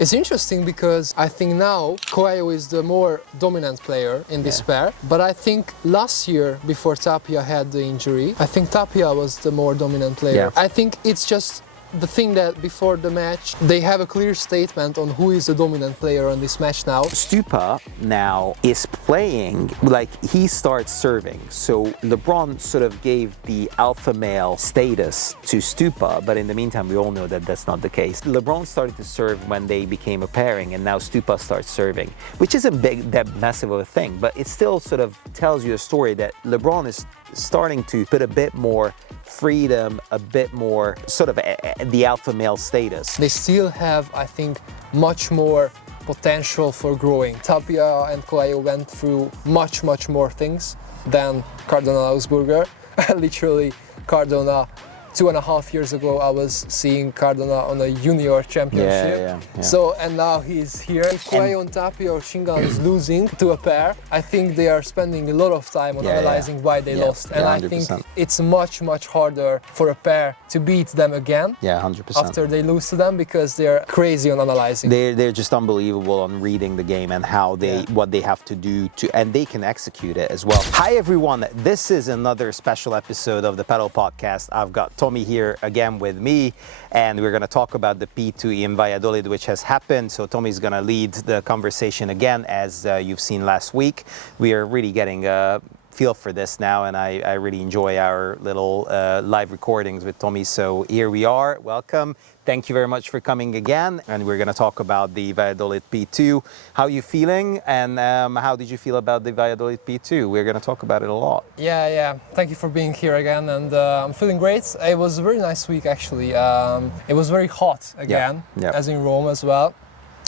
It's interesting because I think now Coello is the more dominant player in this pair, but I think last year, before Tapia had the injury, I think Tapia was the more dominant player. I think it's just the thing that before the match, they have a clear statement on who is the dominant player on this match now. Stupa now is playing like he starts serving. So LeBron sort of gave the alpha male status to Stupa, but in the meantime, we all know that that's not the case. LeBron started to serve when they became a pairing, and now Stupa starts serving, which isn't that massive of a thing, but it still sort of tells you a story that LeBron is starting to put a bit more freedom, a bit more sort of the alpha male status. They still have, I think, much more potential for growing. Tapia and Coello went through much more things than Cardona Augsburger. Literally, Cardona 2.5 years ago, I was seeing Cardona on a junior championship. So, and now he's here. If Coello and Tapia or Shingan is losing to a pair, I think they are spending a lot of time on analyzing why they lost. And I think it's much harder for a pair to beat them again. 100%. After they lose to them, because they're crazy on analyzing. They're just unbelievable on reading the game and how what they have to do and they can execute it as well. Hi everyone, this is another special episode of the Padel Podcast. I've got Tommy here again with me, and we're going to talk about the P2 in Valladolid, which has happened. So Tommy's going to lead the conversation again, as you've seen last week. We are really getting a feel for this now, and I really enjoy our little live recordings with Tommy. So here we are. Welcome. Thank you very much for coming again, and we're going to talk about the Valladolid P2. How are you feeling, and how did you feel about the Valladolid P2? We're going to talk about it a lot. Yeah. Thank you for being here again, and I'm feeling great. It was a very nice week, actually. It was very hot again, as in Rome as well.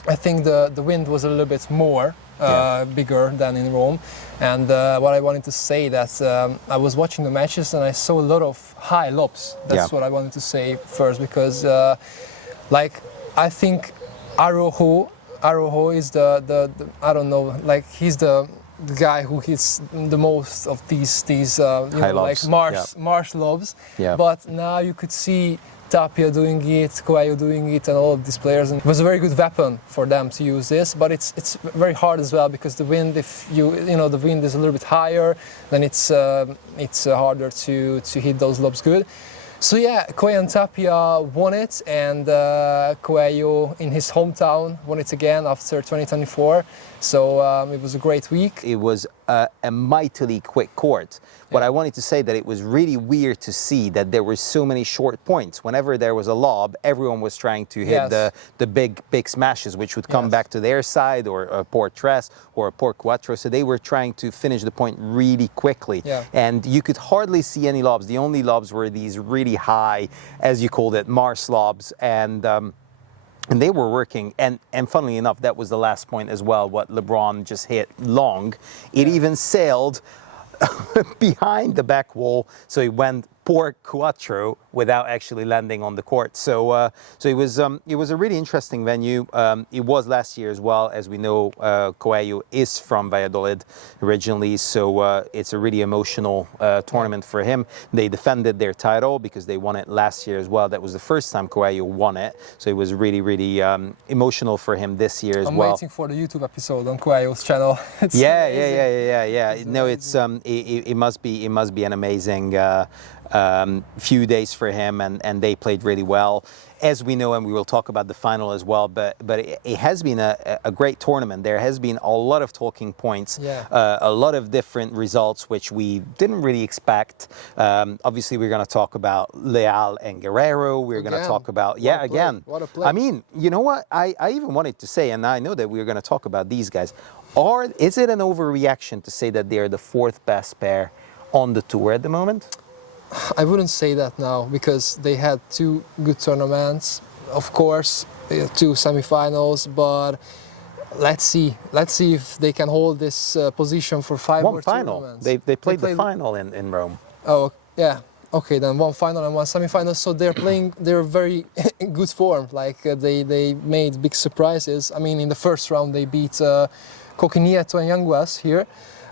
I think the wind was a little bit more bigger than in Rome. And what I wanted to say that I was watching the matches and I saw a lot of high lobs. That's what I wanted to say first, because like I think Araujo is the I don't know, like he's the guy who hits the most of these like marsh lobs. But now you could see Tapia doing it, Coello doing it, and all of these players. And it was a very good weapon for them to use this, but it's very hard as well, because the wind, if the wind is a little bit higher, then it's harder to hit those lobs good. So Coello and Tapia won it, and Coello in his hometown won it again after 2024. So it was a great week. It was a mightily quick court. What I wanted to say that it was really weird to see that there were so many short points. Whenever there was a lob, everyone was trying to hit the big smashes, which would come back to their side, or a port tres or a port quattro. So they were trying to finish the point really quickly. And you could hardly see any lobs. The only lobs were these really high, as you called it, Mars lobs. And they were working, and funnily enough, that was the last point as well, what LeBron just hit long. It even sailed behind the back wall, so it went port quattro without actually landing on the court. So it was a really interesting venue. It was last year as well. As we know, Coello is from Valladolid originally, so it's a really emotional tournament for him. They defended their title because they won it last year as well. That was the first time Coello won it, so it was really emotional for him this year as well. I'm waiting for the YouTube episode on Coello's channel. No, it must be an amazing few days for him, and they played really well, as we know, and we will talk about the final as well. But it has been a great tournament. There has been a lot of talking points, a lot of different results which we didn't really expect. Obviously, we're going to talk about Leal and Guerrero. We're going to talk about again. What a play. I mean, you know what? I even wanted to say, and I know that we're going to talk about these guys. Is it an overreaction to say that they are the fourth best pair on the tour at the moment? I wouldn't say that now, because they had two good tournaments, of course, two semifinals, but let's see if they can hold this position for five more tournaments. They played the final in Rome. Oh, yeah. Okay, then one final and one semifinal. So they're very good form. Like they made big surprises. I mean, in the first round they beat Coquinieto and Yanguas here.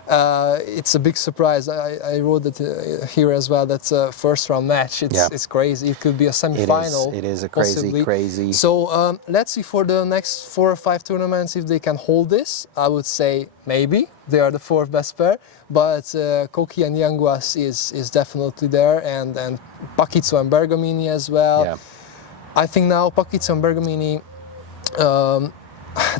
it's a big surprise. I wrote it here as well. That's a first round match. It's crazy. It could be a semi-final. It is a crazy. So let's see for the next 4 or 5 tournaments if they can hold this. I would say maybe they are the 4th best pair, but Koki and Yanguas is definitely there, and Pacizzo and Bergamini as well. Yeah. I think now Pacizzo and Bergamini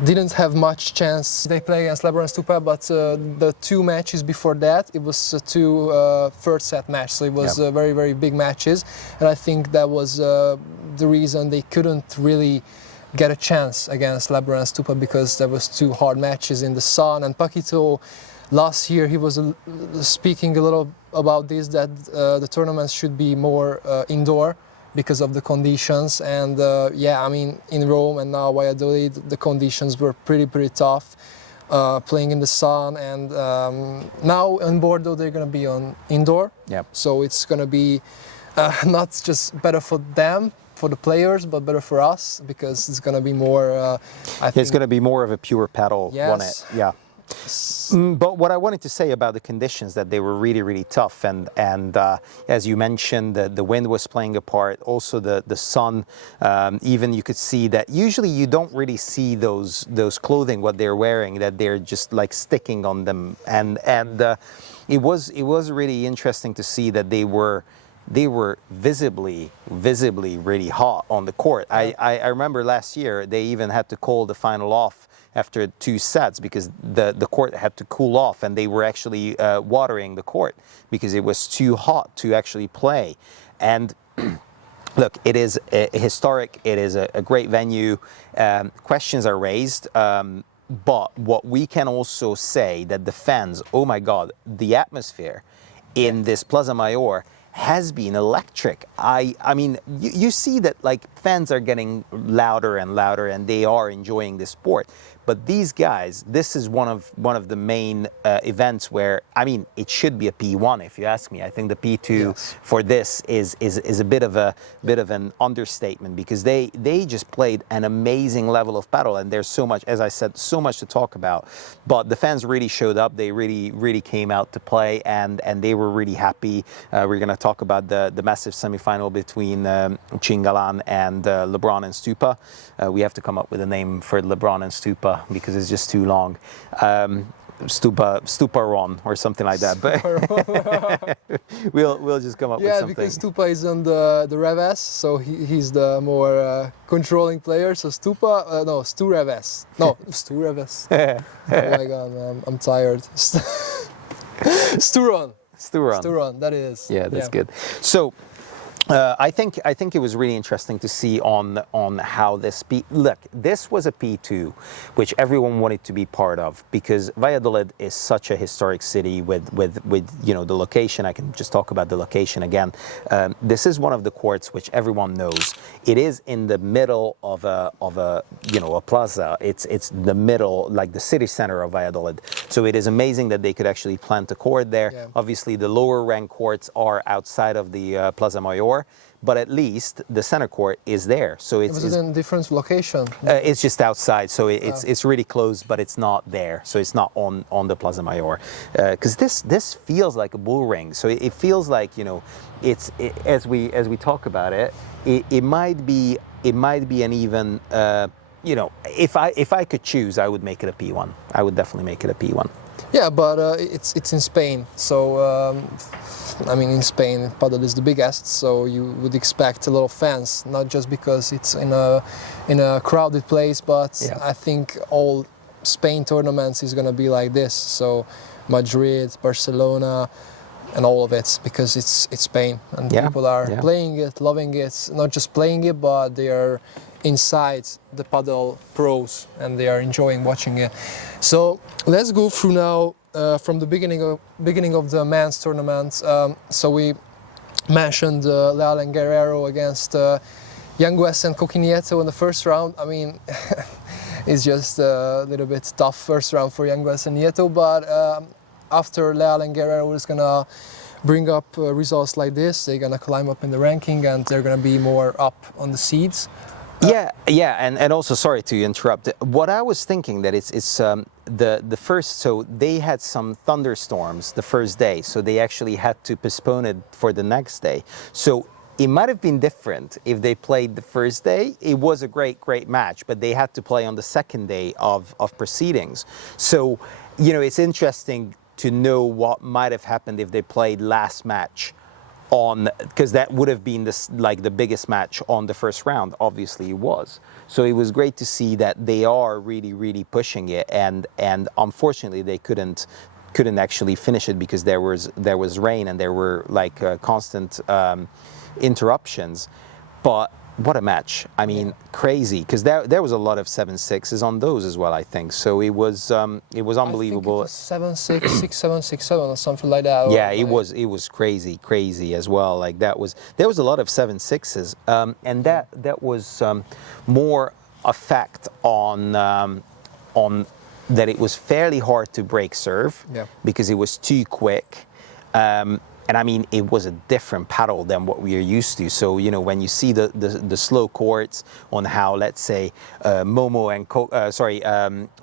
didn't have much chance. They play against Lebron and Stupa, but the 2 matches before that, it was 2 third set matches, so it was very, very big matches, and I think that was the reason they couldn't really get a chance against Lebron and Stupa, because there was 2 hard matches in the sun. And Pacizzo, last year, he was speaking a little about this, that the tournaments should be more indoor, because of the conditions, and I mean, in Rome and now Valladolid, the conditions were pretty tough, playing in the sun, and now in Bordeaux they're going to be on indoor, so it's going to be not just better for them, for the players, but better for us, because it's going to be more, I think... It's going to be more of a pure paddle, won't it? Yeah. But what I wanted to say about the conditions, that they were really tough, and as you mentioned, the wind was playing a part, also the sun, even you could see that usually you don't really see those clothing, what they're wearing, that they're just like sticking on them, and it was really interesting to see that they were visibly really hot on the court. I remember last year they even had to call the final off after 2 sets, because the court had to cool off, and they were actually watering the court because it was too hot to actually play. And look, it is historic, it is a great venue, questions are raised, but what we can also say, that the fans, oh my God, the atmosphere in this Plaza Mayor has been electric. I mean, you see that like fans are getting louder and louder, and they are enjoying the sport. But these guys, this is one of the main events where, I mean, it should be a P1 if you ask me. I think the P2 for this is a bit of an understatement, because they just played an amazing level of paddle, and there's so much, as I said, so much to talk about. But the fans really showed up. They really came out to play, and they were really happy. We're going to talk about the massive semi-final between Chingalan and LeBron and Stupa. We have to come up with a name for LeBron and Stupa, because it's just too long. Stuparon or something like that. But we'll just come up with something. Yeah, because Stupa is on the Reves, so he's the more controlling player. So Stu Reves. No, Stu Reves. Oh my God, man, I'm tired. Sturon, that is. Yeah, that's good. So I think it was really interesting to see on how this look. This was a P2, which everyone wanted to be part of, because Valladolid is such a historic city with the location. I can just talk about the location again. This is one of the courts which everyone knows. It is in the middle of a plaza. It's the middle, like the city center of Valladolid. So it is amazing that they could actually plant a court there. Yeah. Obviously, the lower ranked courts are outside of the Plaza Mayor, but at least the center court is there. So it's in a different location. It's just outside, so it's really close, but it's not there. So it's not on the Plaza Mayor, because this feels like a bull ring. So it feels like, as we talk about it, it might be an even if I could choose, I would make it a P1. I would definitely make it a P1. Yeah, but it's in Spain, so I mean, in Spain, Padel is the biggest, so you would expect a lot of fans, not just because it's in a crowded place, but I think all Spain tournaments is going to be like this. So Madrid, Barcelona, and all of it, because it's Spain, and people are playing it, loving it, not just playing it, but they are inside the Padel pros, and they are enjoying watching it. So let's go through now from the beginning of the men's tournament. So we mentioned Leal and Guerrero against Yanguas and Coqui Nieto in the first round. I mean, it's just a little bit tough first round for Yanguas and Nieto, but after Leal and Guerrero is gonna bring up results like this, they're gonna climb up in the ranking, and they're gonna be more up on the seeds. and also sorry to interrupt. What I was thinking that it's the first. So they had some thunderstorms the first day, so they actually had to postpone it for the next day. So it might have been different if they played the first day. It was a great match, but they had to play on the second day of proceedings. So it's interesting to know what might have happened if they played last match on, because that would have been the biggest match on the first round. Obviously it was. So it was great to see that they are really pushing it, and unfortunately they couldn't actually finish it because there was rain and there were constant interruptions. But what a match. I mean, crazy, because there was a lot of 7-6s on those as well, I think. So it was unbelievable. I think it was 7-6, 6-7, 6-7 or something like that. Yeah, it was crazy as well. There was a lot of 7-6s, and that was more effect on that it was fairly hard to break serve because it was too quick. And I mean, it was a different paddle than what we are used to. So, when you see the slow courts on how, let's say, Momo and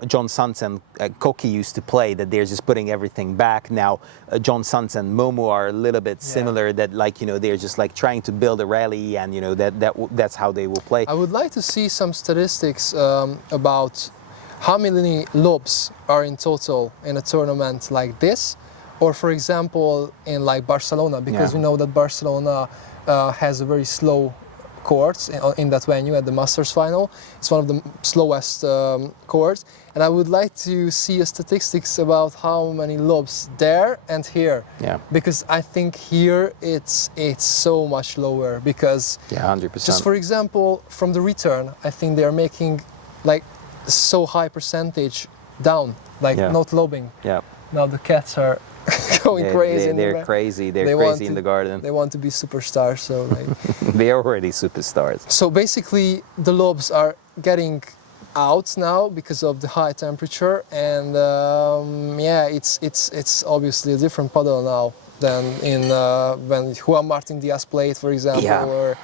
John Sanz and Koki used to play, that they're just putting everything back. Now, John Sanz and Momo are a little bit similar, that they're just trying to build a rally, and that's how they will play. I would like to see some statistics about how many lobes are in total in a tournament like this. Or, for example, in Barcelona, because we know that Barcelona has a very slow courts in that venue at the Masters final. It's one of the slowest courts, and I would like to see statistics about how many lobes there and here. Because I think here it's so much lower. Because 100%. Just for example, from the return, I think they are making so high percentage down, not lobing. Now the cats are going crazy. They're crazy. They're crazy in the garden. They want to be superstars, so they are already superstars. So basically, the lobes are getting out now because of the high temperature, and it's obviously a different paddle now than in when Juan Martin Diaz played, for example.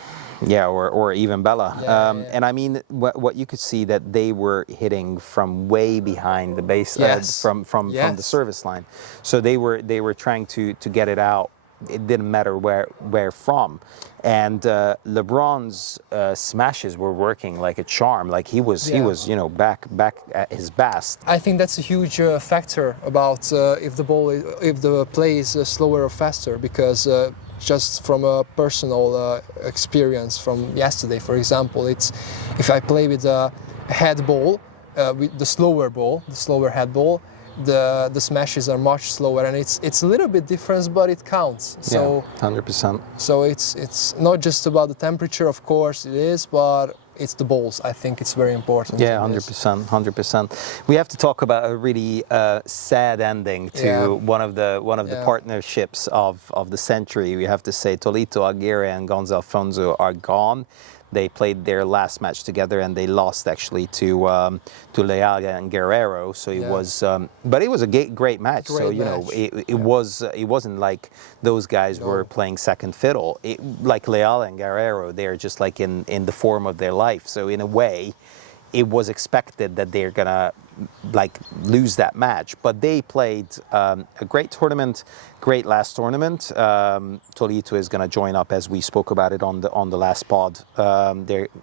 Or even Bella. And I mean, what you could see that they were hitting from way behind the base, from the service line. So they were trying to get it out. It didn't matter where from. And LeBron's smashes were working like a charm. He was back at his best. I think that's a huge factor about if the play is slower or faster, because just from a personal experience from yesterday, for example, it's if I play with a head ball, with the slower head ball, the smashes are much slower, and it's a little bit different, but it counts. So 100%. So it's not just about the temperature, of course it is, but it's the balls. I think it's very important. 100%. We have to talk about a really sad ending to one of the partnerships of the century. We have to say Tolito Aguirre and Gonzo Alfonso are gone. They played their last match together and they lost actually to Leal and Guerrero. So it was, but it was a great match. It wasn't like those guys were playing second fiddle. Like Leal and Guerrero, they're just in the form of their life. So in a way, it was expected that they're gonna lose that match, but they played a great tournament, great last tournament. Tolito is gonna join up, as we spoke about it on the last pod.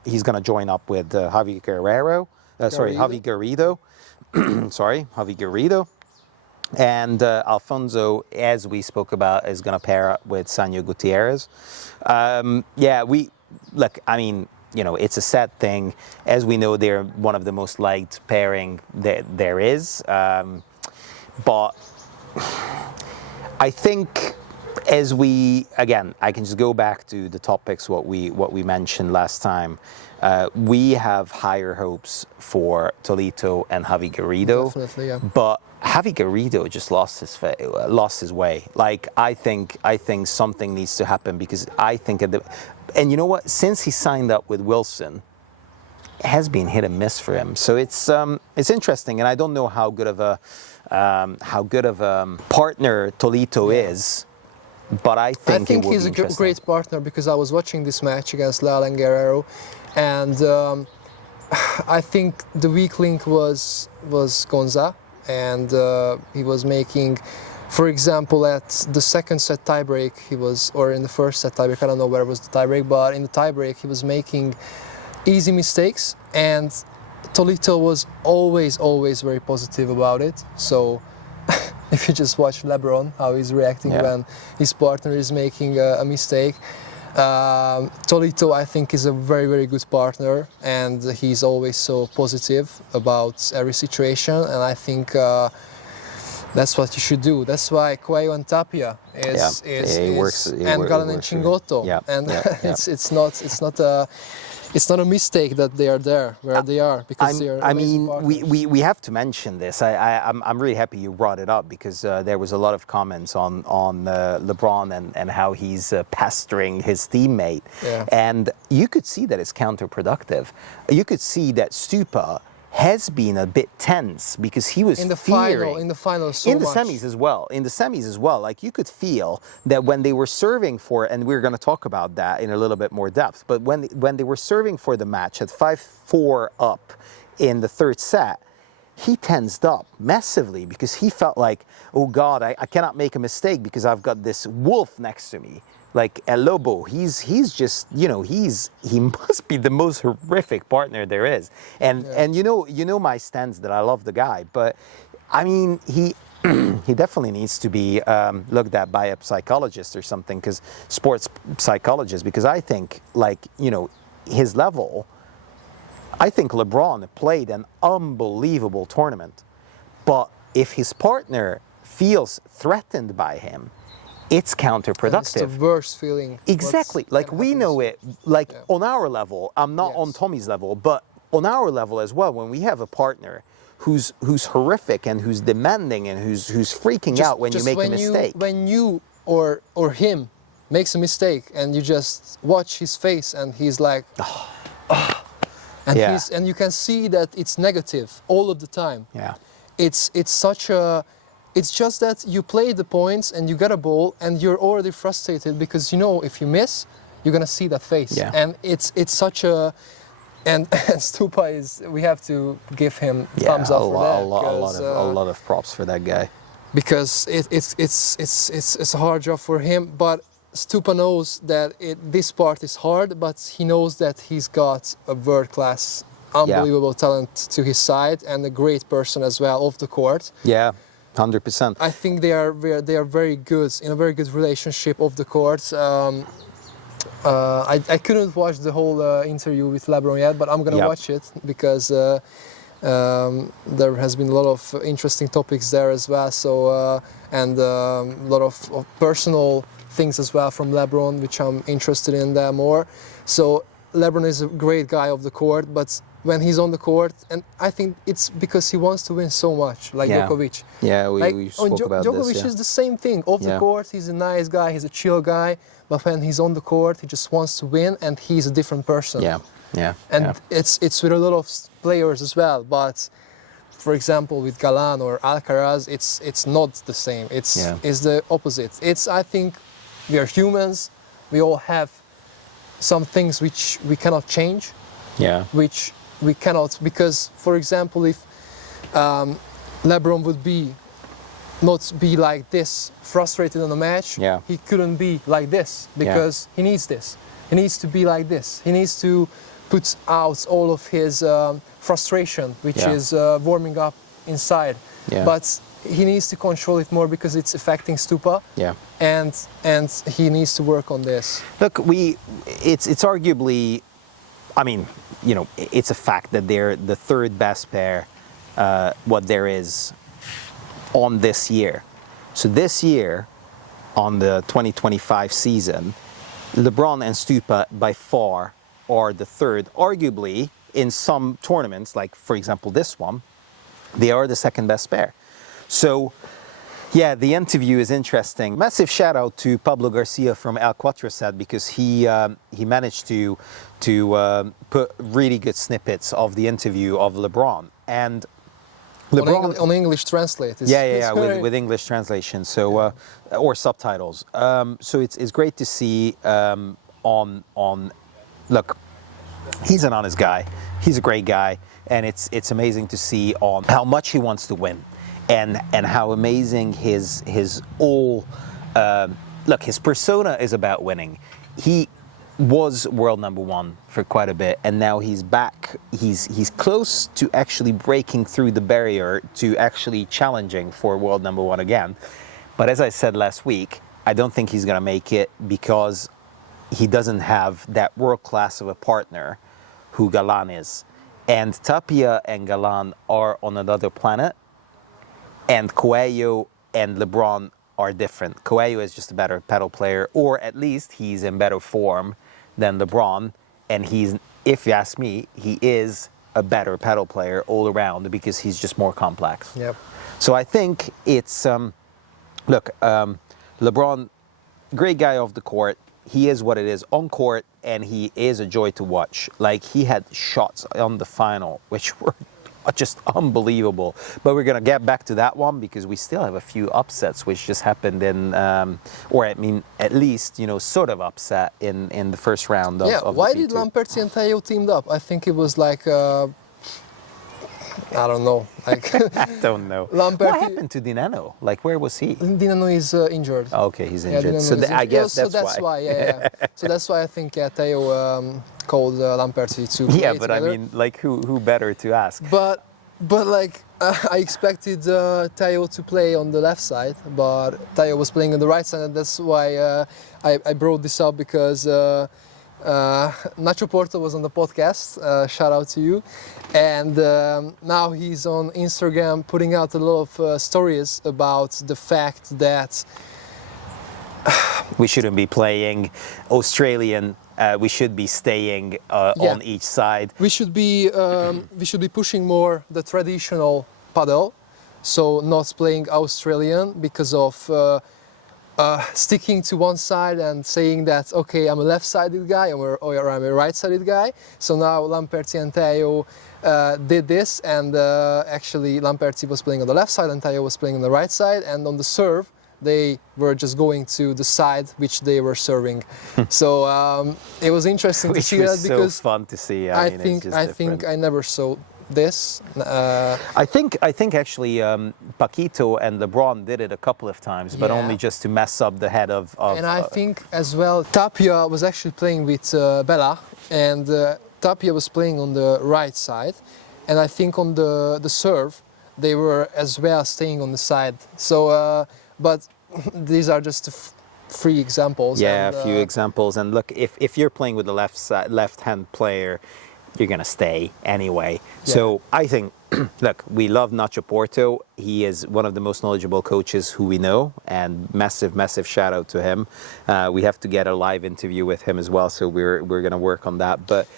He's gonna join up with Javi Garrido. And Alfonso, as we spoke about, is gonna pair up with Sanyo Gutierrez. It's a sad thing. As we know, they're one of the most liked pairing that there is. But I think I can just go back to the topics, what we mentioned last time. We have higher hopes for Tolito and Javi Garrido. Definitely, yeah. But Javi Garrido just lost his way. I think something needs to happen, because I think and you know what? Since he signed up with Wilson, it has been hit and miss for him. So it's interesting, and I don't know how good of a partner Tolito is, but I think he's a great partner, because I was watching this match against Leal and Guerrero, And I think the weak link was Gonza, and he was making, for example, at the second set tiebreak, or in the first set tiebreak, I don't know where was the tiebreak, but in the tiebreak he was making easy mistakes, and Tolito was always very positive about it. So if you just watch LeBron, how he's reacting when his partner is making a mistake, Tolito, I think, is a very good partner, and he's always so positive about every situation, and I think that's what you should do. That's why Coello-Tapia and Galan and Chingotto, it's not a mistake that they are there where they are, because they are. I mean, we have to mention this. I'm really happy you brought it up, because there was a lot of comments on LeBron and how he's pestering his teammate, and you could see that it's counterproductive. You could see that Stupa has been a bit tense, because he was in the fearing final semis as well. Like, you could feel that when they were serving for, and we're going to talk about that in a little bit more depth, but when they were serving for the match at 5-4 up in the third set, he tensed up massively, because he felt like, oh God, I cannot make a mistake because I've got this wolf next to me. Like El Lobo, he's just, he must be the most horrific partner there is. And you know my stance that I love the guy, but I mean, he definitely needs to be looked at by a psychologist or something, sports psychologist, because I think, his level, I think LeBron played an unbelievable tournament, but if his partner feels threatened by him, it's counterproductive. It's the worst feeling. Exactly. We know it. On our level, I'm not on Tommy's level, but on our level as well, when we have a partner who's horrific and who's demanding and who's freaking out when you make a mistake. When you or him makes a mistake, and you just watch his face, and he's like, and you can see that it's negative all of the time. Yeah. It's just that you play the points and you get a ball and you're already frustrated, because if you miss, you're gonna see that face. Yeah. And it's such a, and Stupa we have to give him thumbs up for that. A lot of props for that guy. Because it's a hard job for him, but Stupa knows that this part is hard, but he knows that he's got a world-class, unbelievable talent to his side, and a great person as well off the court. Yeah. 100%. I think they are very good, in a very good relationship off the court. I couldn't watch the whole interview with LeBron yet, but I'm gonna watch it, because there has been a lot of interesting topics there as well. So and a lot of personal things as well from LeBron, which I'm interested in there more. So LeBron is a great guy off the court, but when he's on the court, and I think it's because he wants to win so much, like Djokovic. Yeah, we spoke about Djokovic this. Djokovic is the same thing. Off the court, he's a nice guy, he's a chill guy, but when he's on the court, he just wants to win, and he's a different person. And it's with a lot of players as well, but for example, with Galan or Alcaraz, it's not the same. It's the opposite. I think we are humans, we all have some things which we cannot change. Which we cannot, because, for example, if LeBron would not be like this, frustrated on a match, he couldn't be like this, because he needs this. He needs to be like this. He needs to put out all of his frustration, which is warming up inside. But he needs to control it more, because it's affecting Stupa. And he needs to work on this. Look, it's arguably, I mean, it's a fact that they're the third best pair, what there is on this year. So this year, on the 2025 season, LeBron and Stupa by far are the third. Arguably, in some tournaments, like for example this one, they are the second best pair. So, yeah, the interview is interesting. Massive shout out to Pablo Garcia from El Cuatro Set, because he managed to put really good snippets of the interview of LeBron. And LeBron on English translate. With English translation, so or subtitles. So it's great to see. Look, he's an honest guy. He's a great guy, and it's amazing to see on how much he wants to win, and how amazing his all. Look, his persona is about winning. He was world number one for quite a bit, and now he's back. He's close to actually breaking through the barrier to actually challenging for world number one again. But as I said last week, I don't think he's going to make it because he doesn't have that world class of a partner who Galan is. And Tapia and Galan are on another planet, and Coello and LeBron are different. Coello is just a better paddle player, or at least he's in better form than LeBron, and he's, if you ask me, he is a better paddle player all around because he's just more complex. Yep. So I think it's, LeBron, great guy off the court. He is what it is on court, and he is a joy to watch. Like, he had shots on the final, which were just unbelievable. But we're going to get back to that one because we still have a few upsets which just happened in, at least, sort of upset in the first round of why the did P2. Lamperti and Theo teamed up? I think it was like, I don't know. Like, I don't know. Lamperti, what happened to Dineno? Like, where was he? Dineno is injured. Oh, okay, he's injured. So I guess so that's why. Yeah. So that's why I think Theo called Lamperti to play Yeah, but together. I mean, like, who better to ask? But like, I expected Theo to play on the left side, but Theo was playing on the right side, and that's why I brought this up because Nacho Porto was on the podcast, shout out to you, and now he's on Instagram putting out a lot of stories about the fact that we shouldn't be playing Australian. We should be staying on each side. We should be pushing more the traditional paddle, so not playing Australian because of sticking to one side and saying that, okay, I'm a left-sided guy or I'm a right-sided guy. So now Lamperti and Theo did this, and actually Lamperti was playing on the left side and Theo was playing on the right side, and on the serve they were just going to the side which they were serving. So it was interesting to see that because so fun to see. I think I never saw this. I think actually Paquito and LeBron did it a couple of times, but only just to mess up the head of and I think as well Tapia was actually playing with Bella, and Tapia was playing on the right side, and I think on the serve they were as well staying on the side. So but these are just three examples. Yeah, and, a few examples. And look, if you're playing with the left-hand player, you're going to stay anyway. Yeah. So I think, look, we love Nacho Porto. He is one of the most knowledgeable coaches who we know, and massive, massive shout out to him. We have to get a live interview with him as well, so we're going to work on that. But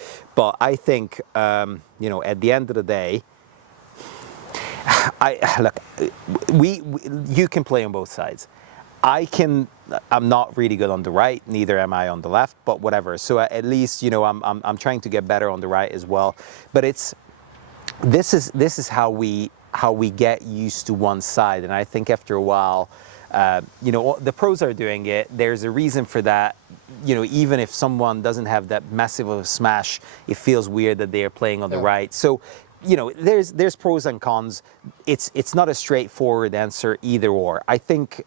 I think, at the end of the day, you can play on both sides. I'm not really good on the right, neither am I on the left, but whatever. So at least, I'm trying to get better on the right as well. But this is how we get used to one side. And I think after a while, the pros are doing it. There's a reason for that. Even if someone doesn't have that massive of a smash, it feels weird that they are playing on the right. So, there's pros and cons. It's not a straightforward answer either or. I think,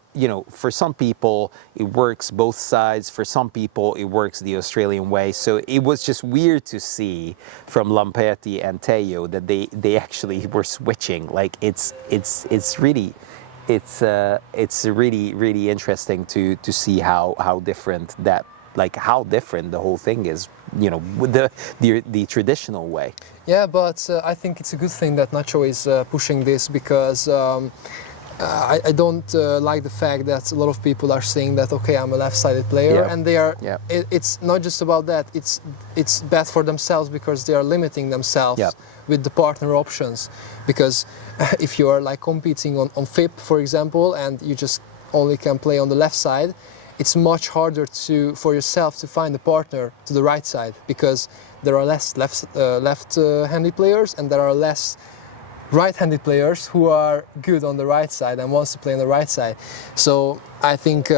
for some people it works both sides. For some people it works the Australian way. So it was just weird to see from Lamperti and Theo that they actually were switching. Like it's really really interesting to see how different that, like how different the whole thing is, with the traditional way. Yeah, but I think it's a good thing that Nacho is pushing this because I don't like the fact that a lot of people are saying that, okay, I'm a left-sided player, and they are. Yeah. It's not just about that. It's bad for themselves because they are limiting themselves with the partner options. Because if you are like competing on FIP, for example, and you just only can play on the left side, it's much harder for yourself to find a partner to the right side because there are less left-handed players and there are less right-handed players who are good on the right side and wants to play on the right side. So I think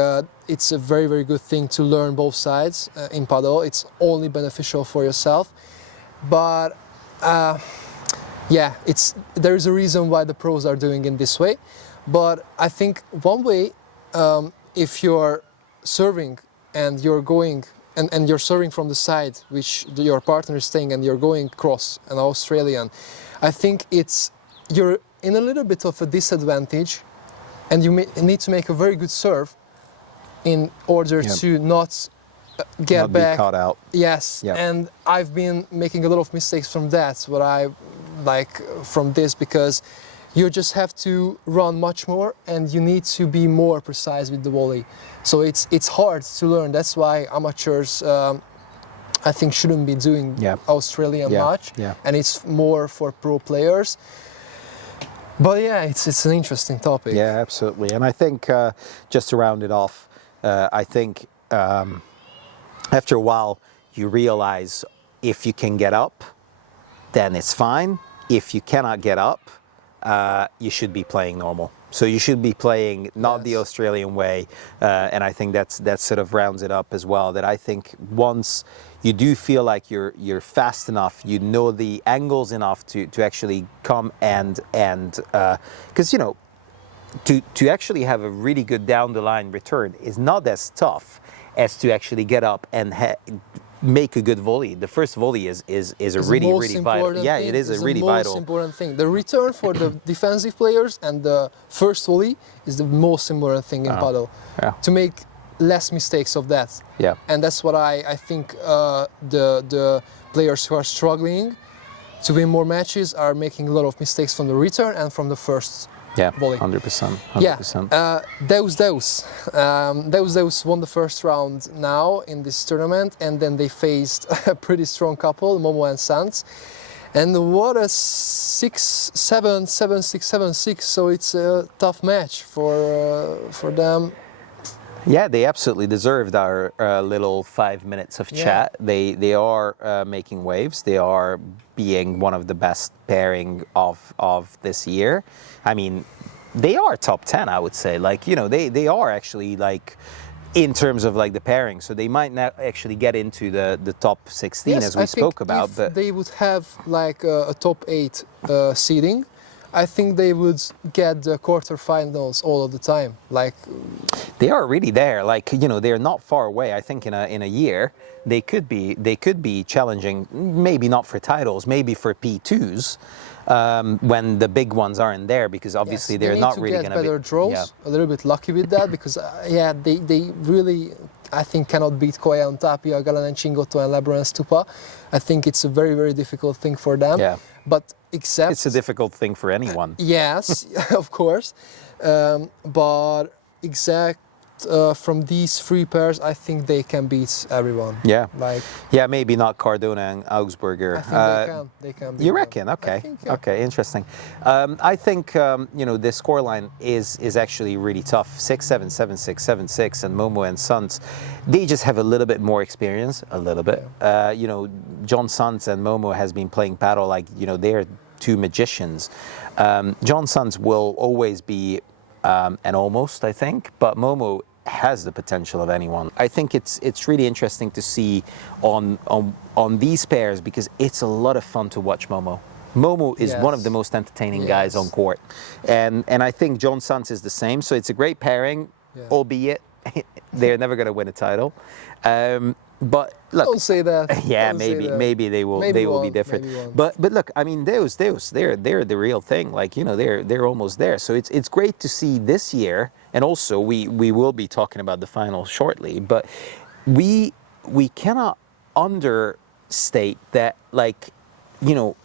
it's a very, very good thing to learn both sides in paddle. It's only beneficial for yourself. but there is a reason why the pros are doing it this way. But I think one way, if you're serving and you're going and you're serving from the side, which your partner is staying, and you're going cross an Australian, I think you're in a little bit of a disadvantage, and you need to make a very good serve in order to not get back. Be caught out. Yes, and I've been making a lot of mistakes from that. What I like from this, because you just have to run much more, and you need to be more precise with the volley. So it's hard to learn. That's why amateurs, I think, shouldn't be doing Australian much, and it's more for pro players. But yeah, it's an interesting topic. Yeah, absolutely. And I think just to round it off, I think after a while you realize if you can get up, then it's fine. If you cannot get up, you should be playing normal. So you should be playing not the Australian way, and I think that sort of rounds it up as well. That I think once you do feel like you're fast enough, you know the angles enough to actually come and because to actually have a really good down the line return is not as tough as to actually get up and make a good volley. The first volley is a really vital. Yeah, it is a really vital. It's the most important thing. The return for the defensive players and the first volley is the most important thing in paddle. Yeah. To make less mistakes of that. Yeah. And that's what I think the players who are struggling to win more matches are making a lot of mistakes from the return and from the first volley. 100%. Yeah. Deus won the first round now in this tournament, and then they faced a pretty strong couple, Momo and Sanz. And what a 6-7, 7-6, 7-6. So it's a tough match for them. Yeah, they absolutely deserved our little 5 minutes of chat. They are making waves. They are being one of the best pairing of this year. I mean, they are top 10, I would say. Like, they are actually like in terms of like the pairing. So they might not actually get into the top 16 as we spoke about. But they would have like a top 8 seeding. I think they would get the quarterfinals all of the time. Like, they are really there. Like, they're not far away. I think in a year they could be challenging, maybe not for titles, maybe for P2s, when the big ones aren't there, because obviously they're not really going to be. They need to get better draws. A little bit lucky with that, because they really, I think, cannot beat Coello-Tapia, Galan and Chingotto and Lebron and Stupa. I think it's a very, very difficult thing for them. Yeah. But it's a difficult thing for anyone. Yes, of course. But from these 3 pairs, I think they can beat everyone. Yeah. Like. Yeah, maybe not Cardona and Augsburger. I think they can. You reckon? Okay. I think, Okay. Interesting. I think the scoreline is actually really tough. 6-7, 7-6, 7-6, and Momo and Sanz, they just have a little bit more experience. A little bit. John Sanz and Momo has been playing paddle like they're 2 magicians. John Sanz will always be an almost, I think, but Momo has the potential of anyone. I think it's really interesting to see on these pairs, because it's a lot of fun to watch Momo. Momo is one of the most entertaining guys on court, and I think John Sanz is the same. So it's a great pairing, albeit they're never going to win a title. But look, don't say that. Yeah, maybe they will. They will be different. But look, I mean, Deus, they're the real thing. Like they're almost there. So it's great to see this year, and also we will be talking about the final shortly. But we cannot understate that, like,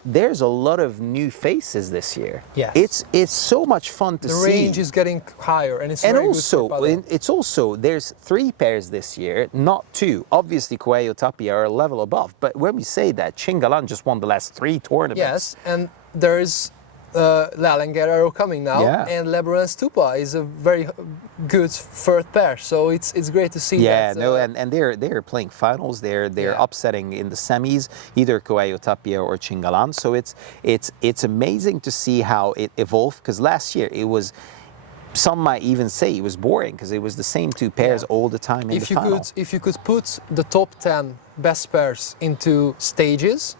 there's a lot of new faces this year. Yeah, it's so much fun to see. The range is getting higher, and it's also there's 3 pairs this year, not 2. Obviously, Coello-Tapia are a level above, but when we say that, Chingalan just won the last 3 tournaments. Yes, and there is Lalen Guerrero coming now, and Lebron and Stupa is a very good third pair. So it's great to see. And they're playing finals. They're upsetting in the semis, either Coello-Tapia or Chingalan. So it's amazing to see how it evolved. Because last year it was. Some might even say it was boring, because it was the same 2 pairs all the time in the final. If you could put the top 10 best pairs into stages,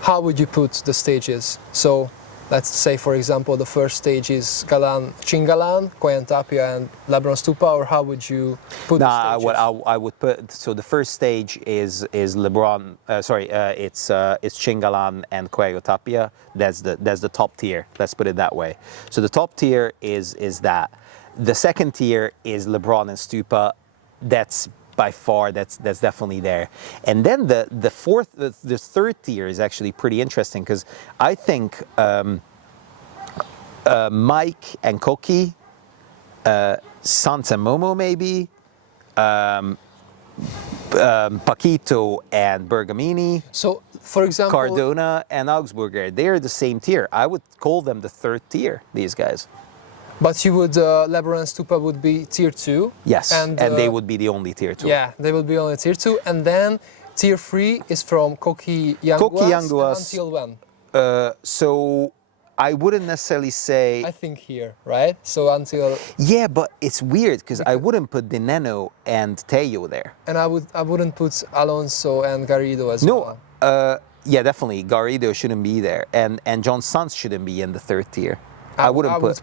how would you put the stages? So let's say, for example, the first stage is Chingalan, Coello-Tapia, and Lebron Stupa, or how would you put the stages? I would put, so the first stage is Lebron. It's Chingalan and Coello-Tapia. That's the top tier. Let's put it that way. So the top tier is that. The second tier is LeBron and Stupa. That's by far, that's definitely there. And then the third tier is actually pretty interesting, because I think Mike and Koki, Sans and Momo maybe, Paquito and Bergamini. So, for example, Cardona and Augsburger, they are the same tier. I would call them the third tier, these guys. But you would, Lebron and Stupa would be tier 2. Yes, and they would be the only tier 2. Yeah, they will be only tier 2. And then tier 3 is from Koki Yanguas until when? So I wouldn't necessarily say... I think here, right? So until... Yeah, but it's weird, because I wouldn't put Dineno and Teo there. And I wouldn't put Alonso and Garrido as well. Yeah, definitely. Garrido shouldn't be there. And John Sanz shouldn't be in the third tier. I would put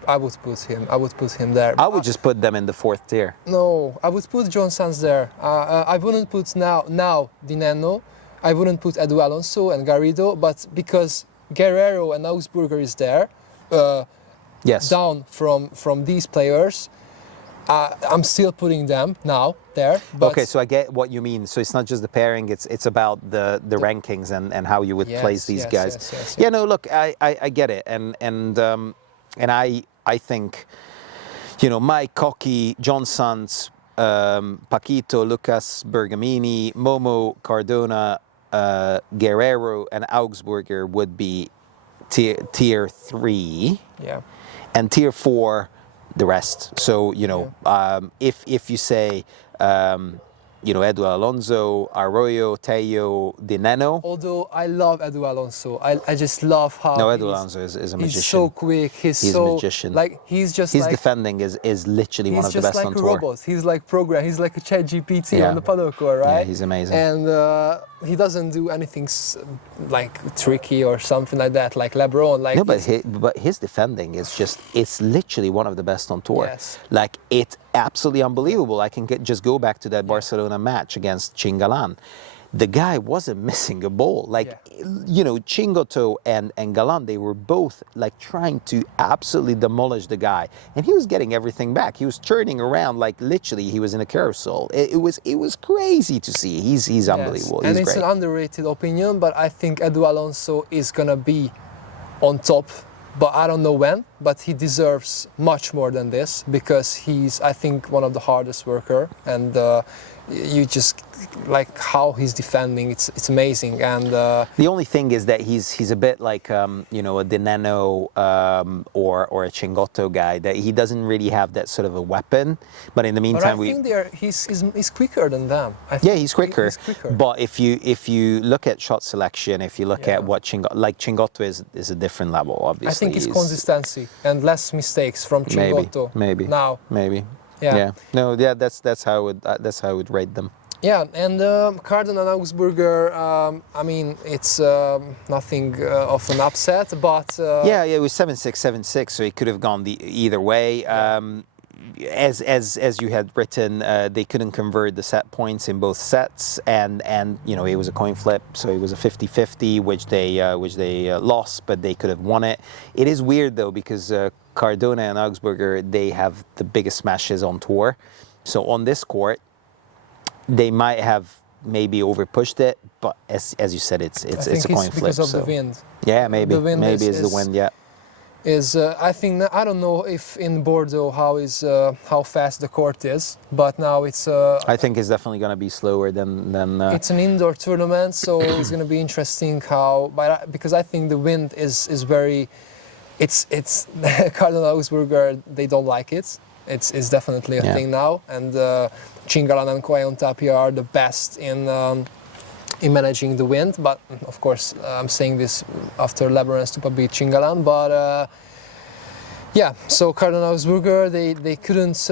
him there. I would just put them in the fourth tier. No, I would put John Sanz there. I wouldn't put now Dineno. I wouldn't put Edu Alonso and Garrido, but because Guerrero and Augsburger is there, down from these players, I'm still putting them now there. But okay, so I get what you mean. So it's not just the pairing; it's about the rankings and how you would place these guys. Yes. Yeah, no, look, I get it, and I think, Mike, Koki, John Sanz, Paquito, Lucas, Bergamini, Momo, Cardona, Guerrero, and Augsburger would be tier 3. Yeah. And tier 4, the rest. So, if you say, Edu Alonso, Arroyo, Teo, Dineno. Although I love Edu Alonso, I just love how. No, Edu Alonso is a magician. He's so quick. He's a so magician. His defending is literally one of the best on tour. He's just like a robot. He's like program. He's like a ChatGPT on the Padel court, right? Yeah, he's amazing. And he doesn't do anything like tricky or something like that, like LeBron. No, but his defending is it's literally one of the best on tour. Yes. Like, it's absolutely unbelievable. I can just go back to that Barcelona match against Chingalan. The guy wasn't missing a ball. Chingoto and Galan, they were both trying to absolutely demolish the guy, and he was getting everything back. He was turning around literally he was in a carousel. It was crazy to see. He's unbelievable. And he's it's great. an underrated opinion, but I think Edu Alonso is gonna be on top. But I don't know when, but he deserves much more than this, because he's, I think, one of the hardest worker, and you just how he's defending. It's amazing. And the only thing is that he's a bit like a Dineno or a Chingotto guy, that he doesn't really have that sort of a weapon. But in the meantime, I think he's quicker than them. He's quicker. But if you look at shot selection, if you look at what Chingotto is a different level, obviously. I think it's consistency and less mistakes from Chingotto. Maybe. Now. Maybe. Yeah. No. Yeah. That's how I would rate them. Yeah, and Cardona and Augsburger. I mean, it's nothing of an upset, but it was 7-6, 7-6, so it could have gone either way. As you had written, they couldn't convert the set points in both sets, and it was a coin flip, so it was a 50-50, which they lost, but they could have won it. It is weird though, because Cardona and Augsburger, they have the biggest smashes on tour, so on this court they might have maybe overpushed it, but as you said, it's a coin flip. Because of the wind. Yeah, maybe it's the wind. Yeah. I don't know if in Bordeaux how fast the court is, but now it's. I think it's definitely going to be slower than. It's an indoor tournament, so it's going to be interesting because I think the wind is very. It's Cardinal Augsburger, they don't like it. It's definitely a thing now, and Chingalan and Coello-Tapia are the best in managing the wind. But of course, I'm saying this after Lebron and Stupa beat Chingalan. But so Cardinal Augsburger, they couldn't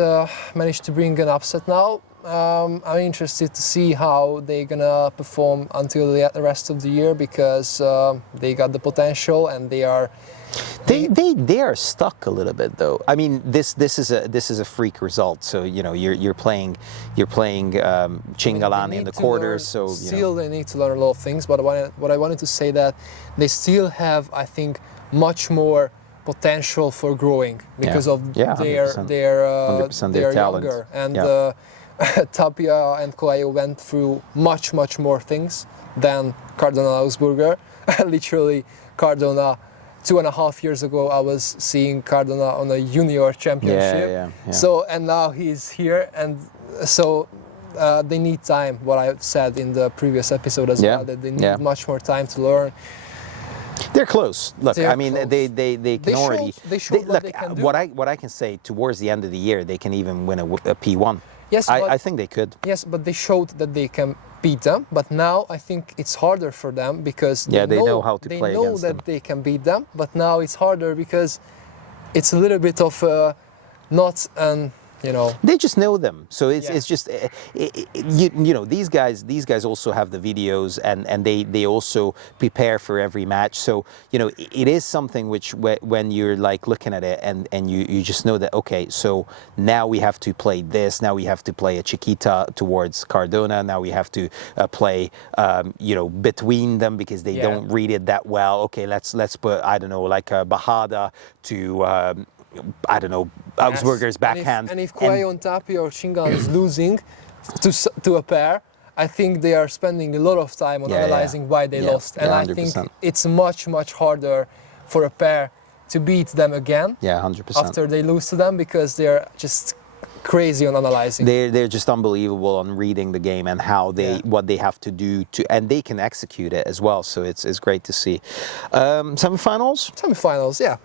manage to bring an upset now. I'm interested to see how they're gonna perform until the rest of the year, because they got the potential and they are. They are stuck a little bit though. I mean, this is a freak result. So you're playing Chingalan in the quarters. So they need to learn a lot of things. But what I wanted to say that they still have, I think, much more potential for growing because of their younger and Tapia and Coello went through much more things than Cardona Augsburger. Literally, Cardona. 2.5 years ago, I was seeing Cardona on a junior championship. Yeah. So, and now he's here, and so they need time. What I said in the previous episode as well, that they need much more time to learn. They're close. Look, I mean, close. they can already. They showed what they can do. What I can say, towards the end of the year, they can even win a P1. Yes, I think they could. Yes, but they showed that they can beat them. But now I think it's harder for them because they know how to play against them. They know that they can beat them, but now it's harder because it's a little bit of not an. They just know them, so it's just these guys also have the videos and they also prepare for every match, so it is something which when you're like looking at it and you just know that, okay, so now we have to play this, now we have to play a Chiquita towards Cardona, now we have to play between them because they don't read it that well. Okay, let's put, I don't know, like a Bajada to Augsburger's backhand. And if Coello and Tapia or Chingalan is losing to a pair, I think they are spending a lot of time on analyzing why they lost. And 100%. I think it's much harder for a pair to beat them again. 100%. After they lose to them, because they're just crazy on analyzing. They're just unbelievable on reading the game and how what they have to do and they can execute it as well. So it's great to see. Semifinals? Semifinals, yeah.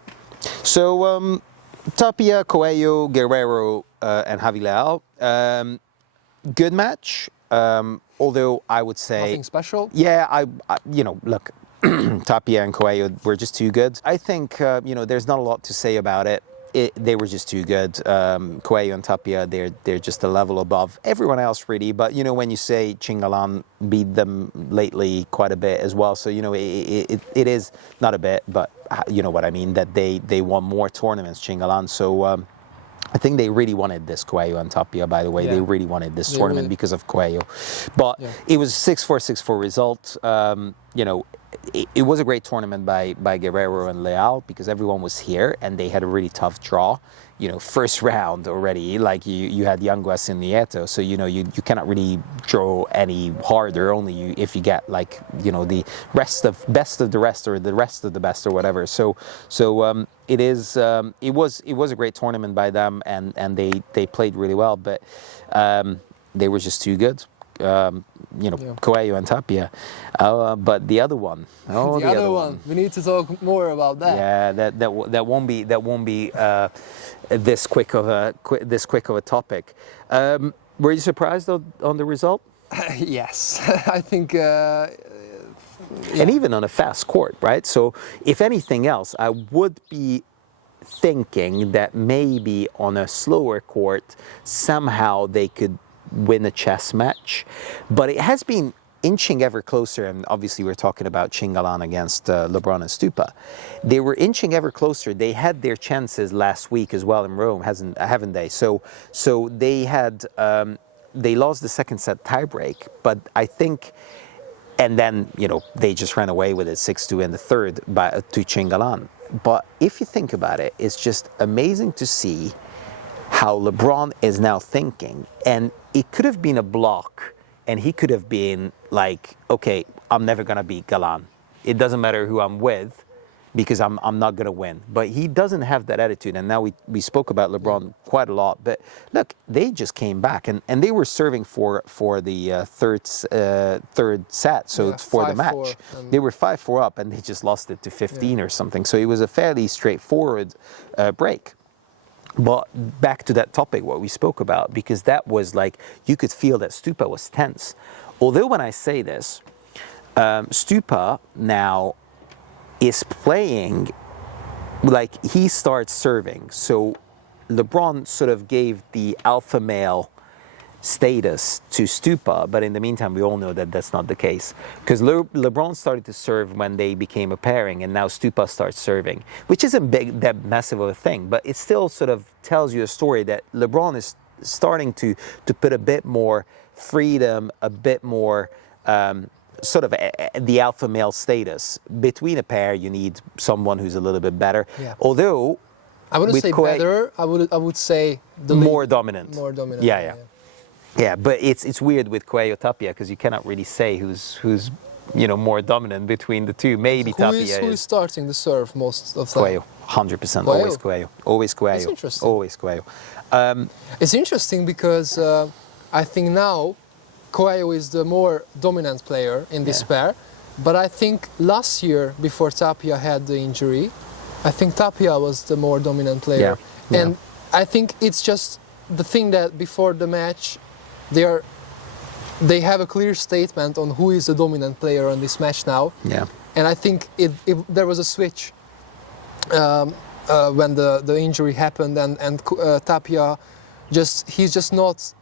So Tapia, Coello, Guerrero, and Javi Leal. Good match. Although I would say nothing special. Yeah, I look, Tapia and Coello were just too good. I think there's not a lot to say about it. They were just too good. Coello and Tapia, they're just a level above everyone else, really. But when you say Chingalan beat them lately quite a bit as well, so it is not a bit, but you know what I mean. That they won more tournaments, Chingalan. So I think they really wanted this, Coello and Tapia. By the way, they really wanted this tournament because of Coello. But it was 6-4, 6-4 result. It was a great tournament by Guerrero and Leal because everyone was here and they had a really tough draw. First round already, like you had Yanguas and Nieto, so you cannot really draw any harder. Only if you get like the best of the rest or the rest of the best or whatever. So it was a great tournament by them and they played really well, but they were just too good. Coello and Tapia, but the other one. The other one. We need to talk more about that. Yeah, that won't be this quick of a topic. Were you surprised on the result? Yes, I think. And even on a fast court, right? So, if anything else, I would be thinking that maybe on a slower court, somehow they could win a chess match, but it has been inching ever closer, and obviously we're talking about Chingalan against LeBron and Stupa. They were inching ever closer. They had their chances last week as well in Rome, haven't they? So they had they lost the second set tiebreak, but I think, and then they just ran away with it 6-2 in the third to Chingalan. But if you think about it, it's just amazing to see how LeBron is now thinking, and it could have been a block, and he could have been like, okay, I'm never gonna beat Galan. It doesn't matter who I'm with, because I'm not gonna win. But he doesn't have that attitude, and now we spoke about LeBron quite a lot. But look, they just came back, and they were serving for the third set, so for the match. They were 5-4 up, and they just lost it to 15 or something. So it was a fairly straightforward break. But back to that topic, what we spoke about, because that was like, you could feel that Stupa was tense. Although when I say this, Stupa now is playing, like he starts serving. So LeBron sort of gave the alpha male status to Stupa, but in the meantime, we all know that that's not the case. Because LeBron started to serve when they became a pairing, and now Stupa starts serving, which isn't that massive of a thing, but it still sort of tells you a story that LeBron is starting to put a bit more freedom, a bit more sort of the alpha male status. Between a pair, you need someone who's a little bit better. Yeah. Although I wouldn't say better. I would say more dominant. More dominant. Yeah, but it's weird with Coello-Tapia because you cannot really say who's more dominant between the two. Maybe Tapia who is starting the serve most of the time? Coello, 100%. Always Coello. Always Coello. It's interesting. Always Coello. It's interesting because I think now Coello is the more dominant player in this pair, but I think last year before Tapia had the injury, I think Tapia was the more dominant player. And I think it's just the thing that before the match they have a clear statement on who is the dominant player on this match now. Yeah. And I think if there was a switch when the injury happened, and Tapia he's just not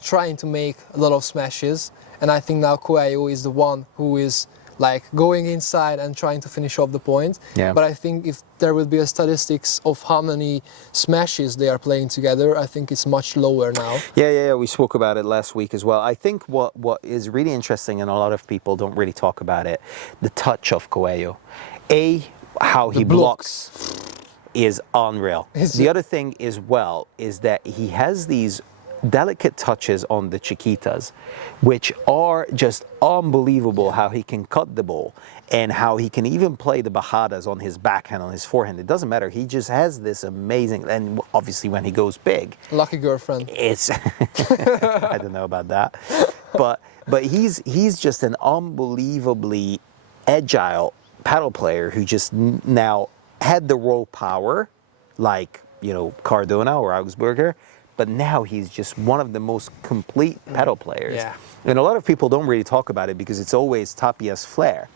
trying to make a lot of smashes, and I think now Coello is the one who is like going inside and trying to finish off the point. Yeah. But I think if there will be a statistics of how many smashes they are playing together, I think it's much lower now. Yeah. We spoke about it last week as well. I think what is really interesting, and a lot of people don't really talk about it, the touch of Coello. How he blocks is unreal. The other thing is that he has these delicate touches on the chiquitas, which are just unbelievable. How he can cut the ball and how he can even play the bajadas on his backhand, on his forehand. It doesn't matter. He just has this amazing, and obviously when he goes big, lucky girlfriend. It's I don't know about that, but he's just an unbelievably agile paddle player who just now had the raw power, like Cardona or Augsburger. But now he's just one of the most complete paddle players. Yeah. And a lot of people don't really talk about it because it's always Tapia's flair.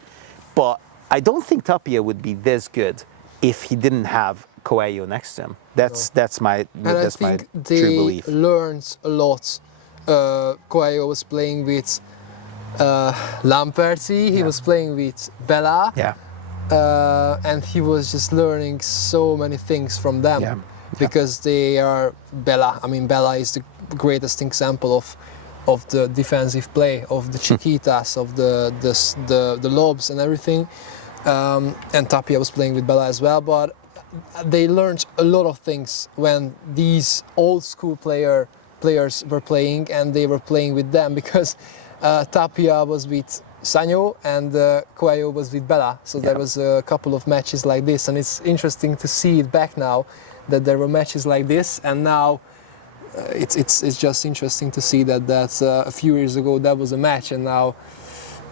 But I don't think Tapia would be this good if he didn't have Coello next to him. That's my true belief. They learned a lot. Coello was playing with Lamperti. He was playing with Bella. Yeah. And he was just learning so many things from them. Yeah. Because they are Bella. I mean, Bella is the greatest example of the defensive play, of the chiquitas, of the lobs and everything. And Tapia was playing with Bella as well. But they learned a lot of things when these old school players were playing, and they were playing with them because Tapia was with Sanyo and Coello was with Bella. So there was a couple of matches like this, and it's interesting to see it back now. That there were matches like this, and now it's just interesting to see that a few years ago that was a match, and now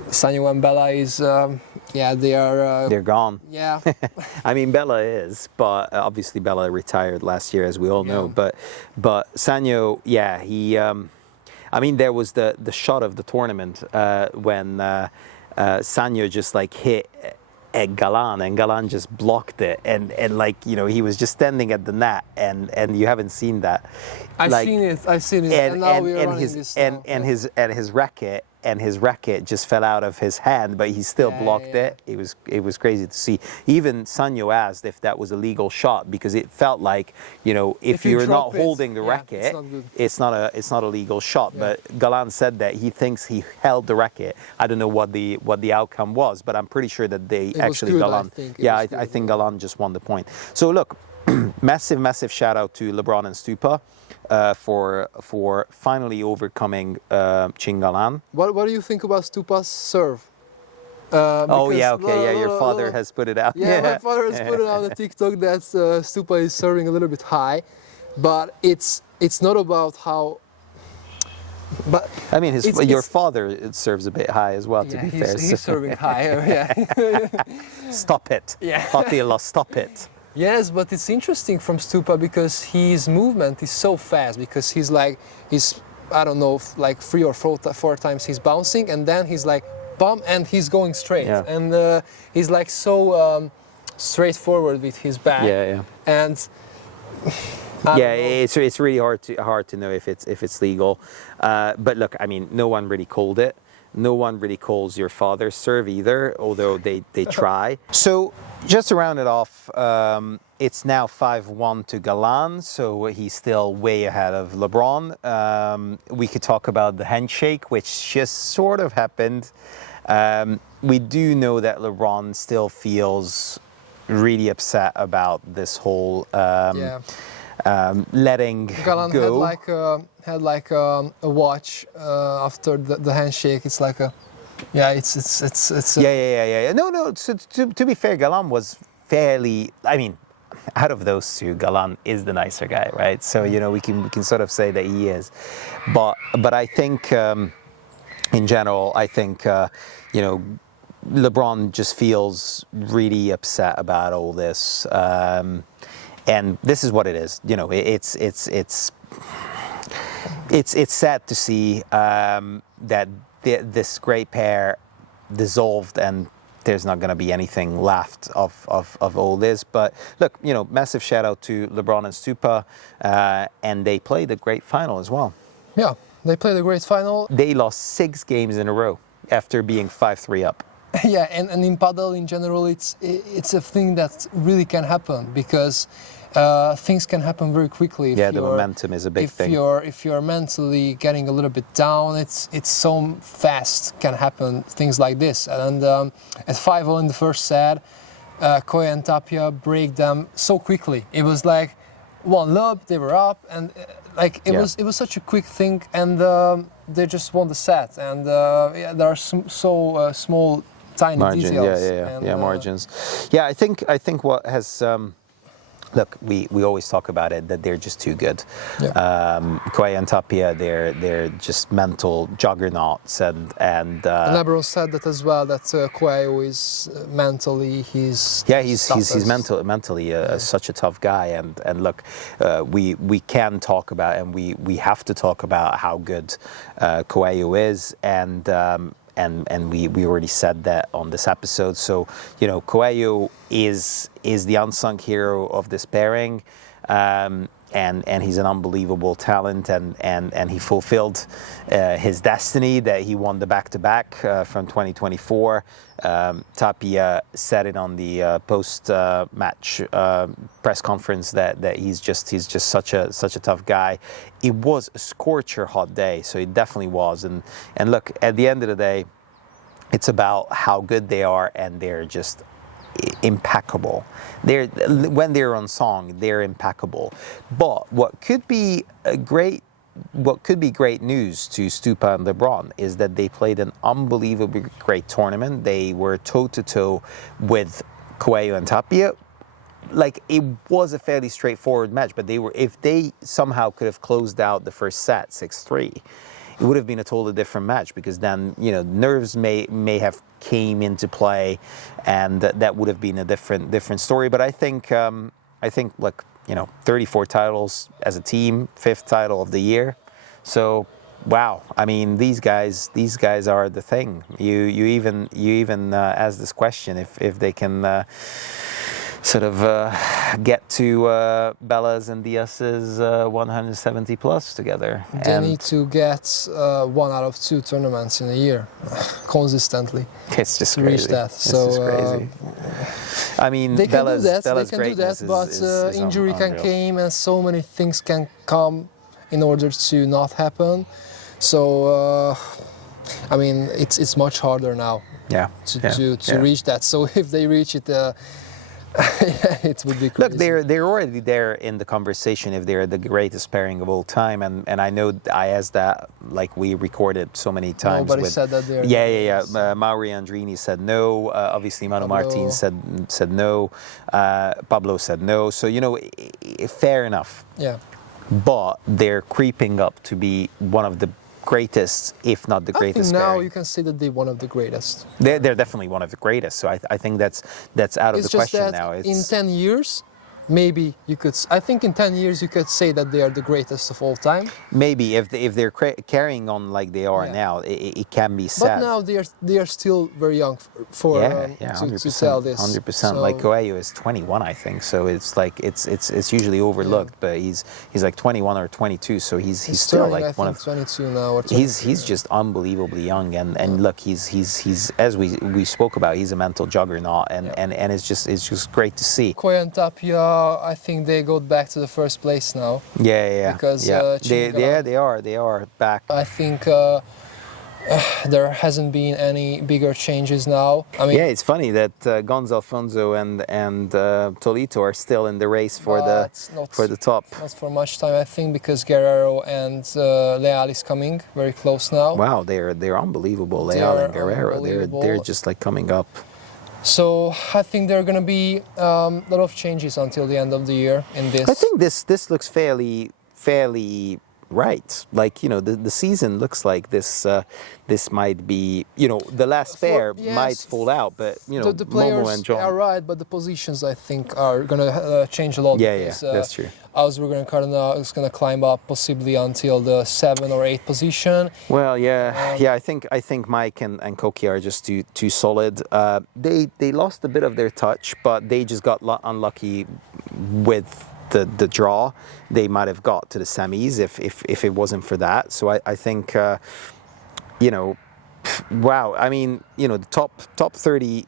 Sanyo and Bella is they're gone. Yeah. I mean, Bella is, but obviously Bella retired last year, as we all know. But Sanyo, he. I mean, there was the shot of the tournament when Sanyo just hit at Galan, and Galan just blocked it, and he was just standing at the net, and you haven't seen that. I've seen it, and now we are running this now. And his racket just fell out of his hand, but he still blocked it. It was crazy to see. Even Sanyo asked if that was a legal shot because it felt like if you're not holding the racket, it's not a legal shot. Yeah. But Galan said that he thinks he held the racket. I don't know what the outcome was, but I'm pretty sure that Galan. I think Galan just won the point. So look, massive shout out to LeBron and Stupa. For finally overcoming Chingalan. What do you think about Stupa's serve? Your father has put it out. Yeah, my father has put it out on TikTok that Stupa is serving a little bit high, but it's not about how. But I mean, your father serves a bit high as well. To be fair, he's serving high. Yeah. Stop it. Yeah. Attila, stop it. Yes, but it's interesting from Stupa because his movement is so fast, because he's I don't know, like 3 or 4 times he's bouncing, and then he's like bump and he's going straight. Yeah. And he's like so straightforward with his back. Yeah. And It's really hard to know if it's legal. But look, I mean, no one really called it. No one really calls your father's serve either, although they try. So just to round it off, it's now 5-1 to Galan, so he's still way ahead of LeBron. We could talk about the handshake, which just sort of happened. We do know that LeBron still feels really upset about this whole letting Galan go. had a watch after the handshake. It's like it's No. So to be fair, Galan was fairly. I mean, out of those two, Galan is the nicer guy, right? So we can sort of say that he is, but I think in general, I think LeBron just feels really upset about all this. And this is what it is. It's sad to see that this great pair dissolved and there's not going to be anything left of all this. But look, massive shout out to LeBron and Stupa, and they played a great final as well. Yeah, they played a great final. They lost 6 games in a row after being 5-3 up. Yeah, and in padel in general, it's a thing that really can happen because things can happen very quickly. The momentum is a big thing. If you're mentally getting a little bit down, it's so fast can happen things like this. And at 5-0 in the first set, Coello-Tapia break them so quickly. It was like one lob, they were up, and it was such a quick thing, and they just won the set. And there are small. Tiny margin, details. Margins. Yeah, I think what has look, we always talk about it that they're just too good. Coello-Tapia, they're just mental juggernauts, and LeBron said that as well. That Coello is mentally he's mentally such a tough guy, and look, we can talk about and we have to talk about how good Coello is, and we already said that on this episode. So Coello is the unsung hero of this pairing, and he's an unbelievable talent, and he fulfilled his destiny that he won the back-to-back from 2024. Tapia said it on the post-match press conference that he's just such a tough guy. It was a scorcher hot day, so it definitely was. And look, at the end of the day, it's about how good they are, and they're just impeccable. When they're on song, they're impeccable. But what could be great news to Stupa and LeBron is that they played an unbelievably great tournament. They were toe-to-toe with Coello and Tapia. Like, it was a fairly straightforward match, but if they somehow could have closed out the first set 6-3, it would have been a totally different match, because then nerves may have came into play, and that would have been a different story. But I think 34 titles as a team, 5th title of the year. So wow, I mean, these guys are the thing. You even asked this question if they can sort of get to Bella's and Diaz's 170 plus together. They need to get 1 out of 2 tournaments in a year consistently. It's just to crazy. Reach that. It's just crazy. I mean, they can Bella's do that, but injury can come, and so many things can come in order to not happen. So I mean, it's much harder now. To reach that. So if they reach it. It would be crazy. Look, they're already there in the conversation if they're the greatest pairing of all time, and I know I asked that, like, we recorded so many times. Nobody said that they're Mauri Andrini said no. Obviously, Manu Martin said no. Pablo said no. So fair enough. Yeah. But they're creeping up to be one of the greatest, if not the greatest. I think now pairing. you can say that they're one of the greatest. They're definitely one of the greatest. So I think that's out of the question now. In 10 years, maybe you could. I think in 10 years you could say that they are the greatest of all time. Maybe if they're carrying on like they are now, it can be said. But now they are still very young to tell this. 100%. So, like Coello is 21, I think. So it's like it's usually overlooked, but he's like 21 or 22. So he's still turning, like I think 22 now. Or he's just unbelievably young, and look, he's as we spoke about, he's a mental juggernaut, and it's just great to see. Coello-Tapia, I think they got back to the first place now. Yeah. Because they are back. I think there hasn't been any bigger changes now. I mean, it's funny that Gonzo Alfonso and Tolito are still in the race for the top. Not for much time, I think, because Guerrero and Leal is coming very close now. Wow, they're unbelievable. Leal and Guerrero, they're just like coming up. So I think there are going to be a lot of changes until the end of the year in this. I think this looks fairly right. Like, the season looks like this might be, the last pair might fall out, but the players Momo and John are right, but the positions I think are going to change a lot. Because, that's true. Osberg Cardinal is going to climb up possibly until the 7 or 8 position. Well, I think Mike and Koki are just too solid. They lost a bit of their touch, but they just got unlucky with the draw. They might have got to the semis if it wasn't for that. So I think wow. I mean, the top 30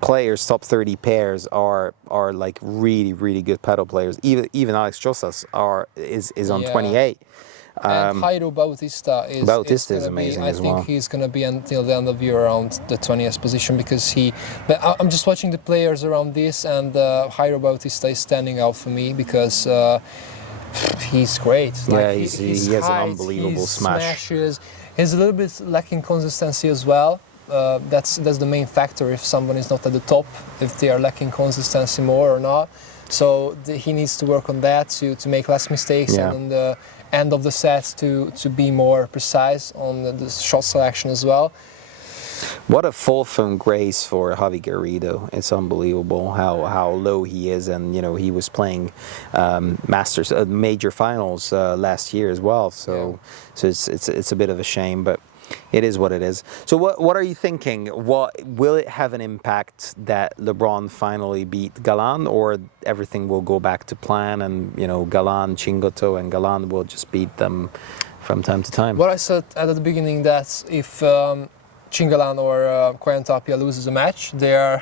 players, top 30 pairs are like really, really good paddle players. Even Alex Josas is on 28. And Jairo Bautista is amazing as well. I think he's going to be until the end of the year around the 20th position because But I'm just watching the players around this, and Jairo Bautista is standing out for me because he's great. He has an unbelievable smashes. He's a little bit lacking consistency as well. That's the main factor if someone is not at the top, if they are lacking consistency more or not. So he needs to work on that to make less mistakes and on the end of the set to be more precise on the shot selection as well. What a fall from grace for Javi Garrido. It's unbelievable how low he is, and he was playing Masters major finals last year as well. So it's a bit of a shame, but it is what it is. So what are you thinking? Will it have an impact that LeBron finally beat Galan, or everything will go back to plan and Galan, Chingoto and Galan will just beat them from time to time? What I said at the beginning, that if Chingalan or Coello-Tapia loses a match, they are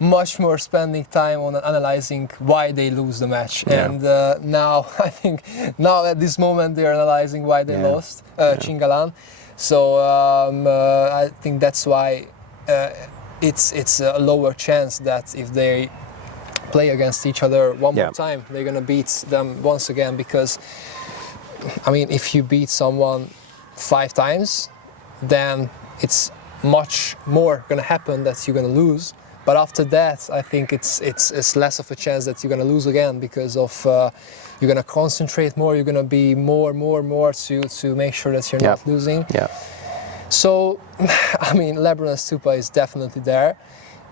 much more spending time on analyzing why they lose the match. And now I think at this moment they are analyzing why they lost Chingalan. So I think that's why it's a lower chance that if they play against each other one more time, they're gonna beat them once again. Because I mean, if you beat someone 5 times, then it's much more gonna happen that you're gonna lose. But after that, I think it's less of a chance that you're gonna lose again, because of you're gonna concentrate more. You're gonna be more to make sure that you're not losing. So, I mean, LeBron and Stupa is definitely there,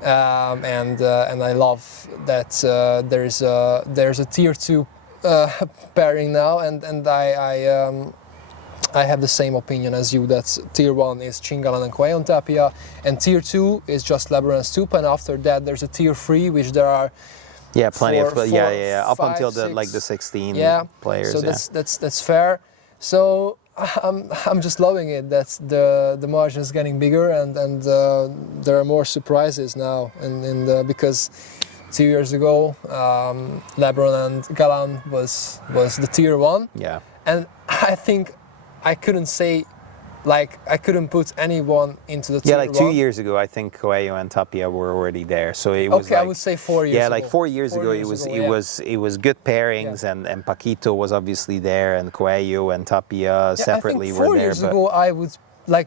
and I love that there's a tier 2 pairing now, and I have the same opinion as you, that tier 1 is Chingalan and Coello-Tapia, and tier 2 is just LeBron and Stupa, and after that there's a tier 3, which there are plenty of up 5, until 6, the 16 players. So that's fair. So I'm just loving it that the margin is getting bigger, and there are more surprises now, because 2 years ago LeBron and Galan was the tier 1, and I think I couldn't put anyone into the tier 1. 2 years ago, I think Coello and Tapia were already there. So it was I would say 4 years ago. 4 years ago, it was good pairings, and Paquito was obviously there, and Coello and Tapia separately were there. 4 years ago, I would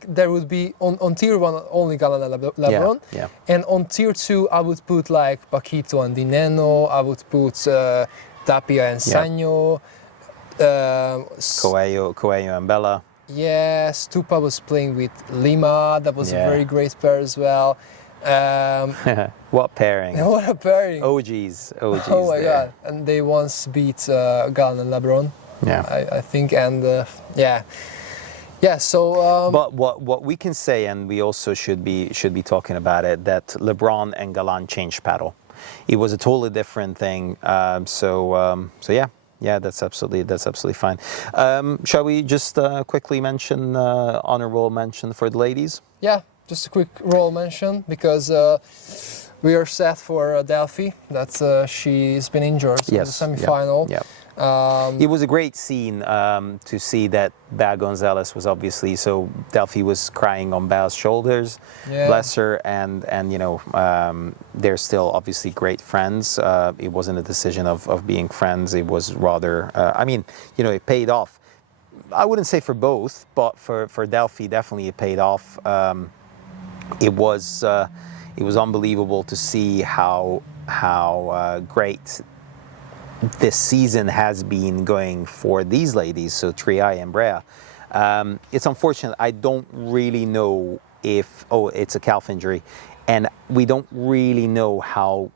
there would be on tier 1 only Galan and LeBron, and on tier 2 I would put Paquito and Dineno. I would put Tapia and Sanyo. Coello and Bella. Yeah, Stupa was playing with Lima. That was a very great pair as well. What pairing? What a pairing! OGs. Oh my God! And they once beat Gal and LeBron. Yeah. I think, and yeah. So. But what we can say, and we also should be talking about it, that LeBron and Galan changed paddle. It was a totally different thing. So yeah, that's absolutely fine. Shall we just quickly mention honorable mention for the ladies? Yeah, just a quick roll mention because we are set for Delphi. That she's been injured in the semi-final. Yeah. It was a great scene to see that Bea Gonzalez was obviously, so Delphi was crying on Bea's shoulders, bless her, and they're still obviously great friends. It wasn't a decision of being friends. It was rather, it paid off. I wouldn't say for both, but for Delphi, definitely it paid off. It was unbelievable to see how great this season has been going for these ladies, so Triai and Brea. It's unfortunate. I don't really know if it's a calf injury, and we don't really know how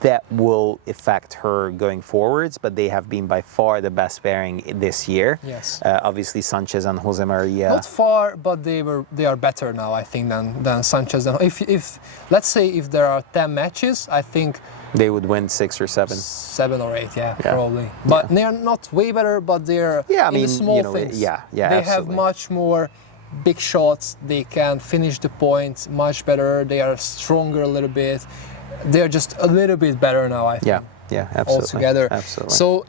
that will affect her going forwards, but they have been by far the best pairing this year. Yes. Obviously Sanchez and Jose Maria. Not far, but they are better now, I think, than Sanchez. If let's say if there are 10 matches, I think they would win 6 or 7. 7 or 8, probably. But they are not way better, but they're in the small things. They absolutely have much more big shots. They can finish the point much better. They are stronger a little bit. They're just a little bit better now, I think. Yeah, absolutely. Altogether. Absolutely. So,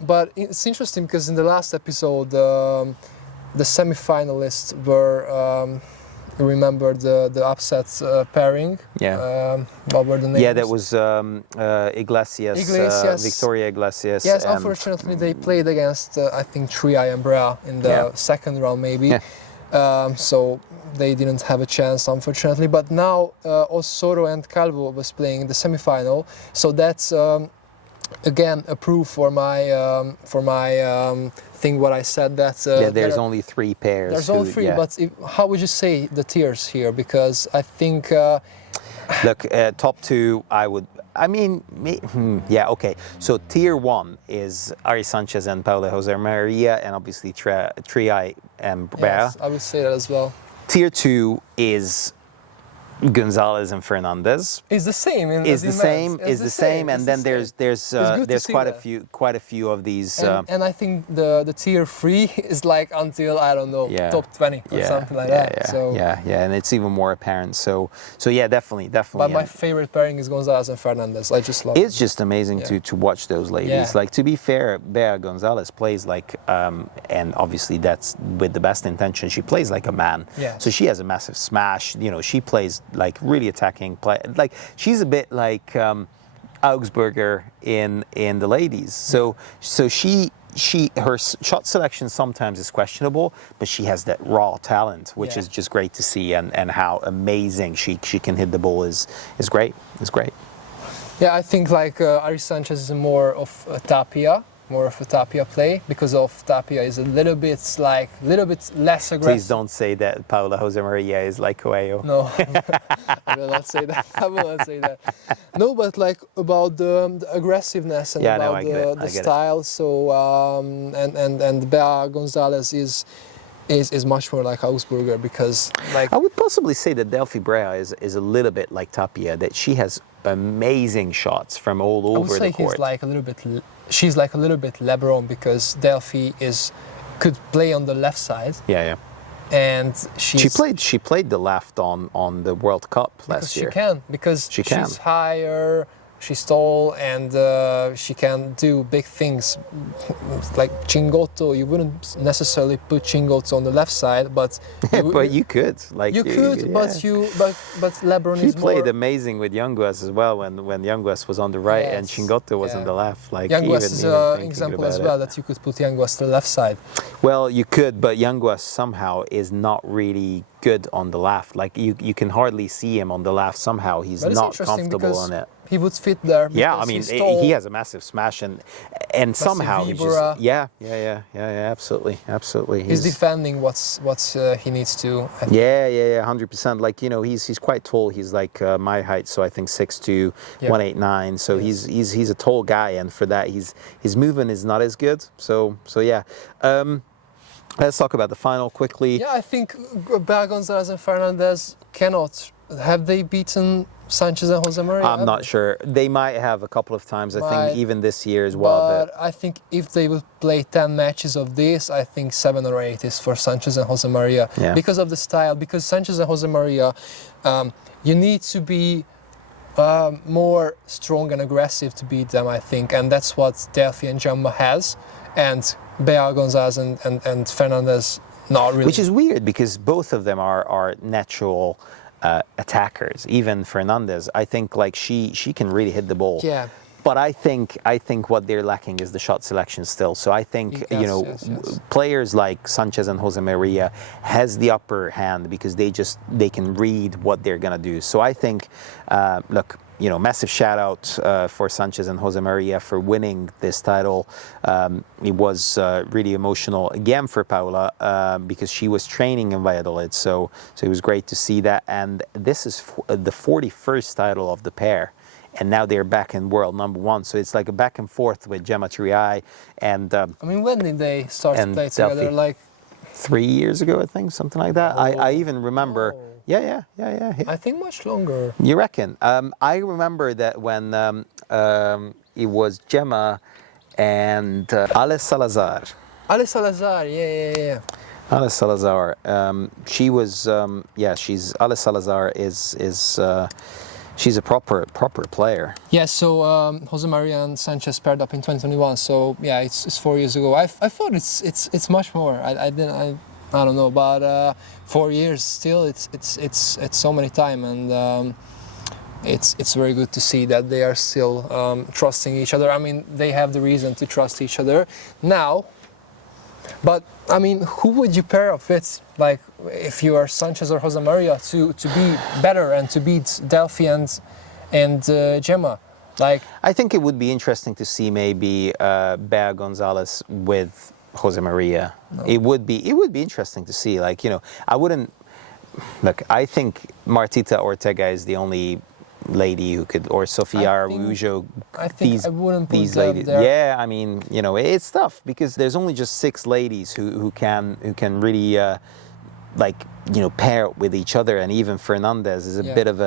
but it's interesting because in the last episode, the semi-finalists were, remember the upset pairing? Yeah. What were the names? Yeah, that was Iglesias. Victoria Iglesias. Yes, unfortunately they played against, I think, Triai and Brea in the second round, maybe. Yeah. So they didn't have a chance, unfortunately. But now Osoro and Calvo was playing the semi-final, so that's again a proof for my thing. What I said that there's only 3 pairs. There's only 3, but how would you say the tiers here? Because I think look, top 2, okay. So tier 1 is Ari Sanchez and Paula Jose Maria, and obviously Triai and Brea. Yes, I would say that as well. Tier 2 is Gonzalez and Fernandez. It's the same. Is the same, and then there's quite a few of these. And I think the tier 3 is like until I don't know top 20 or something like that. So and it's even more apparent. So yeah, definitely. But my favorite pairing is Gonzalez and Fernandez. I just love. It's just amazing to watch those ladies. Yeah. Like, to be fair, Bea Gonzalez plays like, and obviously that's with the best intention. She plays like a man. Yeah. So she has a massive smash. She plays like really attacking play. Like, she's a bit like Augsburger in the ladies. So her shot selection sometimes is questionable, but she has that raw talent, which is just great to see, and how amazing she can hit the ball is great. It's great. Yeah, I think like Ari Sanchez is more of a Tapia play, because of Tapia is a little bit less aggressive. Please don't say that Paula Jose Maria is like Coello. No, I will not say that. No, but like about the aggressiveness and the style. So and Bea Gonzalez is much more like Augsburger, because like I would possibly say that Delphi Brea is a little bit like Tapia, that she has amazing shots from all over the court. She's like a little bit LeBron, because Delphi could play on the left side. Yeah. And she played the left on the World Cup last year. She's higher, she's tall, and she can do big things. Like Cingotto, you wouldn't necessarily put Cingotto on the left side, but you could. Like, you could, but LeBron he played amazing with Yanguas as well when Yanguas was on the right and Cingotto was on the left. Like, Yanguas is an example as well, that you could put Yanguas to the left side. Well, you could, but Yanguas somehow is not really good on the left. Like, you can hardly see him on the left somehow. He's not comfortable on it. he would fit there. Yeah, I mean, he has a massive smash, and somehow he just absolutely. He's defending what's he needs to. Yeah, 100%. Like, you know, he's quite tall. He's like my height, so I think 6'2", 189. So he's a tall guy, and for that, his movement is not as good. So yeah. Let's talk about the final quickly. Yeah, I think Bea Gonzalez and Fernandez cannot. Have they beaten Sanchez and Jose Maria? I'm not sure. They might have a couple of times, I think, even this year as well. But I think if they would play 10 matches of this, I think 7 or 8 is for Sanchez and Jose Maria. Yeah. Because of the style, because Sanchez and Jose Maria, you need to be more strong and aggressive to beat them, I think. And that's what Delphi and Gemma has. And Bea Gonzalez and Fernandez, not really. Which is weird, because both of them are natural attackers. Even Fernandez, I think, like she can really hit the ball. Yeah. But I think what they're lacking is the shot selection still. So I think players like Sanchez and Jose Maria has the upper hand, because they can read what they're gonna do. So I think, look, you know, massive shout out for Sanchez and Jose Maria for winning this title. It was really emotional again for Paula, because she was training in Valladolid. So it was great to see that. And this is the 41st title of the pair. And now they're back in world number 1. So it's like a back and forth with Gemma Triay and... I mean, when did they start to play together? Delphi. Like 3 years ago, I think, something like that. I even remember... Oh. Yeah. I think much longer. You reckon? I remember that when it was Gemma and Ale Salazar. Ale Salazar, yeah. Ale Salazar. She was, she's Ale Salazar is she's a proper player. Yeah. So Jose Maria and Sanchez paired up in 2021. So yeah, it's 4 years ago. I thought it's much more. I don't know, but 4 years still, it's so many time, and it's very good to see that they are still trusting each other. I mean, they have the reason to trust each other now. But I mean, who would you pair up with? Like, if you are Sanchez or Jose Maria, to be better and to beat Delphi and Gemma? Like, I think it would be interesting to see maybe Bea Gonzalez with Jose Maria. No. It would be interesting to see. Like, you know, I wouldn't look. I think Martita Ortega is the only lady who could, or Sofia Araújo. I think I wouldn't put these them ladies. there. Yeah, I mean, you know, it's tough because there's only just 6 ladies who can really like, you know, pair with each other, and even Fernandez is a bit of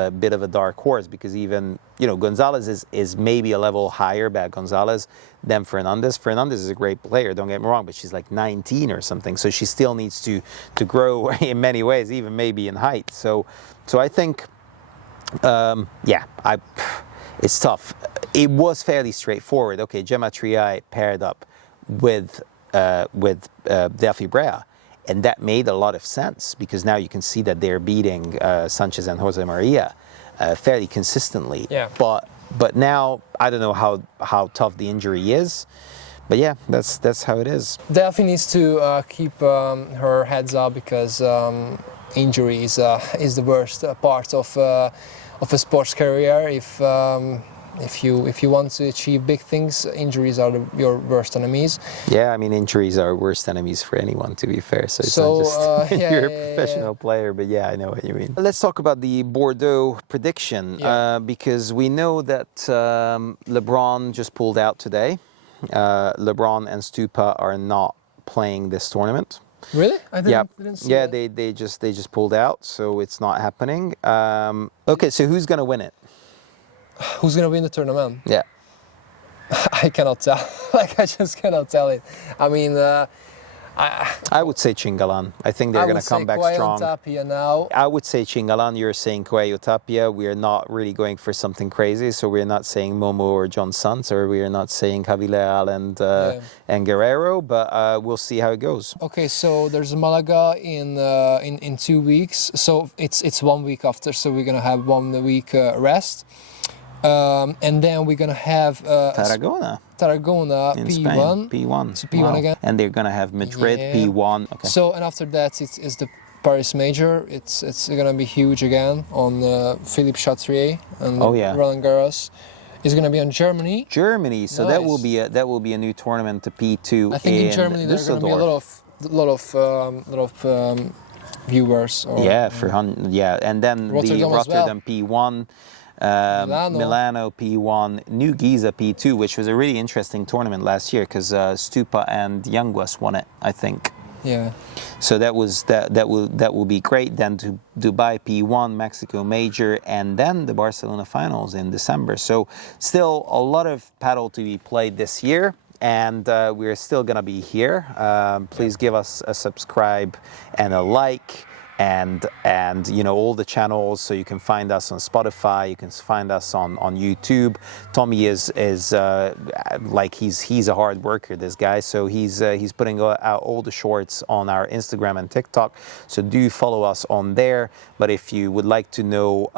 a dark horse, because even, you know, Gonzalez is maybe a level higher, Bea Gonzalez, than Fernandez. Fernandez is a great player, don't get me wrong, but she's like 19 or something, so she still needs to grow in many ways, even maybe in height. So I think, it's tough. It was fairly straightforward. Okay, Gemma Triay paired up with Delphi Brea. And that made a lot of sense, because now you can see that they're beating Sanchez and Jose Maria fairly consistently. Yeah. But now I don't know how tough the injury is. But yeah, that's how it is. Delphi needs to keep her heads up, because injury is the worst part of a sports career. If you want to achieve big things, injuries are your worst enemies. Yeah, I mean, injuries are worst enemies for anyone, to be fair. So it's not just you're a professional player, but yeah, I know what you mean. Let's talk about the Bordeaux prediction, because we know that LeBron just pulled out today. LeBron and Stupa are not playing this tournament. Really? I didn't see that. they just pulled out, so it's not happening. Okay, so who's gonna win it? Who's gonna win the tournament? Yeah, I cannot tell. Like, I just cannot tell it. I mean, I would say Chingalan. I think they're going to come back strong. Coello-Tapia now. I would say Chingalan. You're saying Coello-Tapia. We are not really going for something crazy. So we're not saying Momo or John Sanz, or we are not saying Javileal and Guerrero. But we'll see how it goes. Okay, so there's Malaga in 2 weeks. So it's 1 week after. So we're gonna have 1 week rest. And then we're gonna have Tarragona in P1. Spain. P1. So P1 again. And they're gonna have Madrid P1. Okay. So, and after that it's the Paris Major. It's gonna be huge again on Philippe Chatrier and Roland Garros. is going to be in Germany. Germany. So Nice. that will be a new tournament to P2. I think in Germany there's going to be a lot of viewers. And then Rotterdam the Rotterdam as well. P1. Milano P1, New Giza P2, which was a really interesting tournament last year because Stupa and Youngwas won it, I think. Yeah. So that will be great. Then to Dubai P1, Mexico Major, and then the Barcelona finals in December. So still a lot of paddle to be played this year, and we're still gonna be here. Please give us a subscribe and a like. And all the channels, so you can find us on Spotify, you can find us on YouTube. Tommy is like he's a hard worker, this guy, so he's putting out all the shorts on our Instagram and TikTok, so do follow us on there. But if you would like to know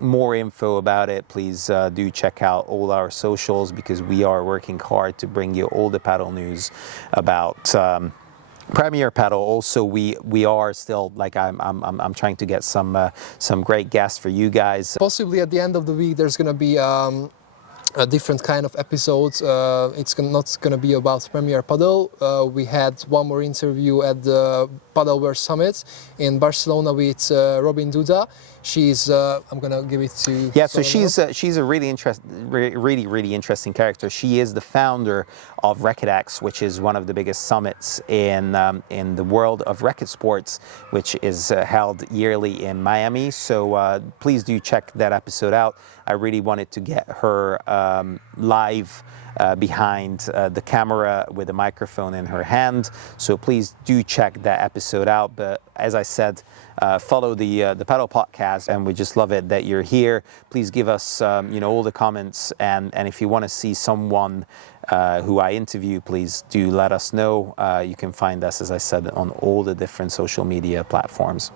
more info about it, please do check out all our socials, because we are working hard to bring you all the paddle news about Premier Paddle. Also, we are still, like, I'm trying to get some great guests for you guys. Possibly at the end of the week there's going to be a different kind of episode. It's not going to be about Premier Padel. We had one more interview at the Padel World Summit in Barcelona with Robin Duda. She's I'm gonna give it to. Yeah, so she's a really interesting character. She is the founder of RacketX, which is one of the biggest summits in the world of racket sports, which is held yearly in Miami. So please do check that episode out. I really wanted to get her live behind the camera with a microphone in her hand. So please do check that episode out. But as I said, follow the Padel Podcast, and we just love it that you're here. Please give us all the comments, and if you want to see someone who I interview, please do let us know. You can find us, as I said, on all the different social media platforms.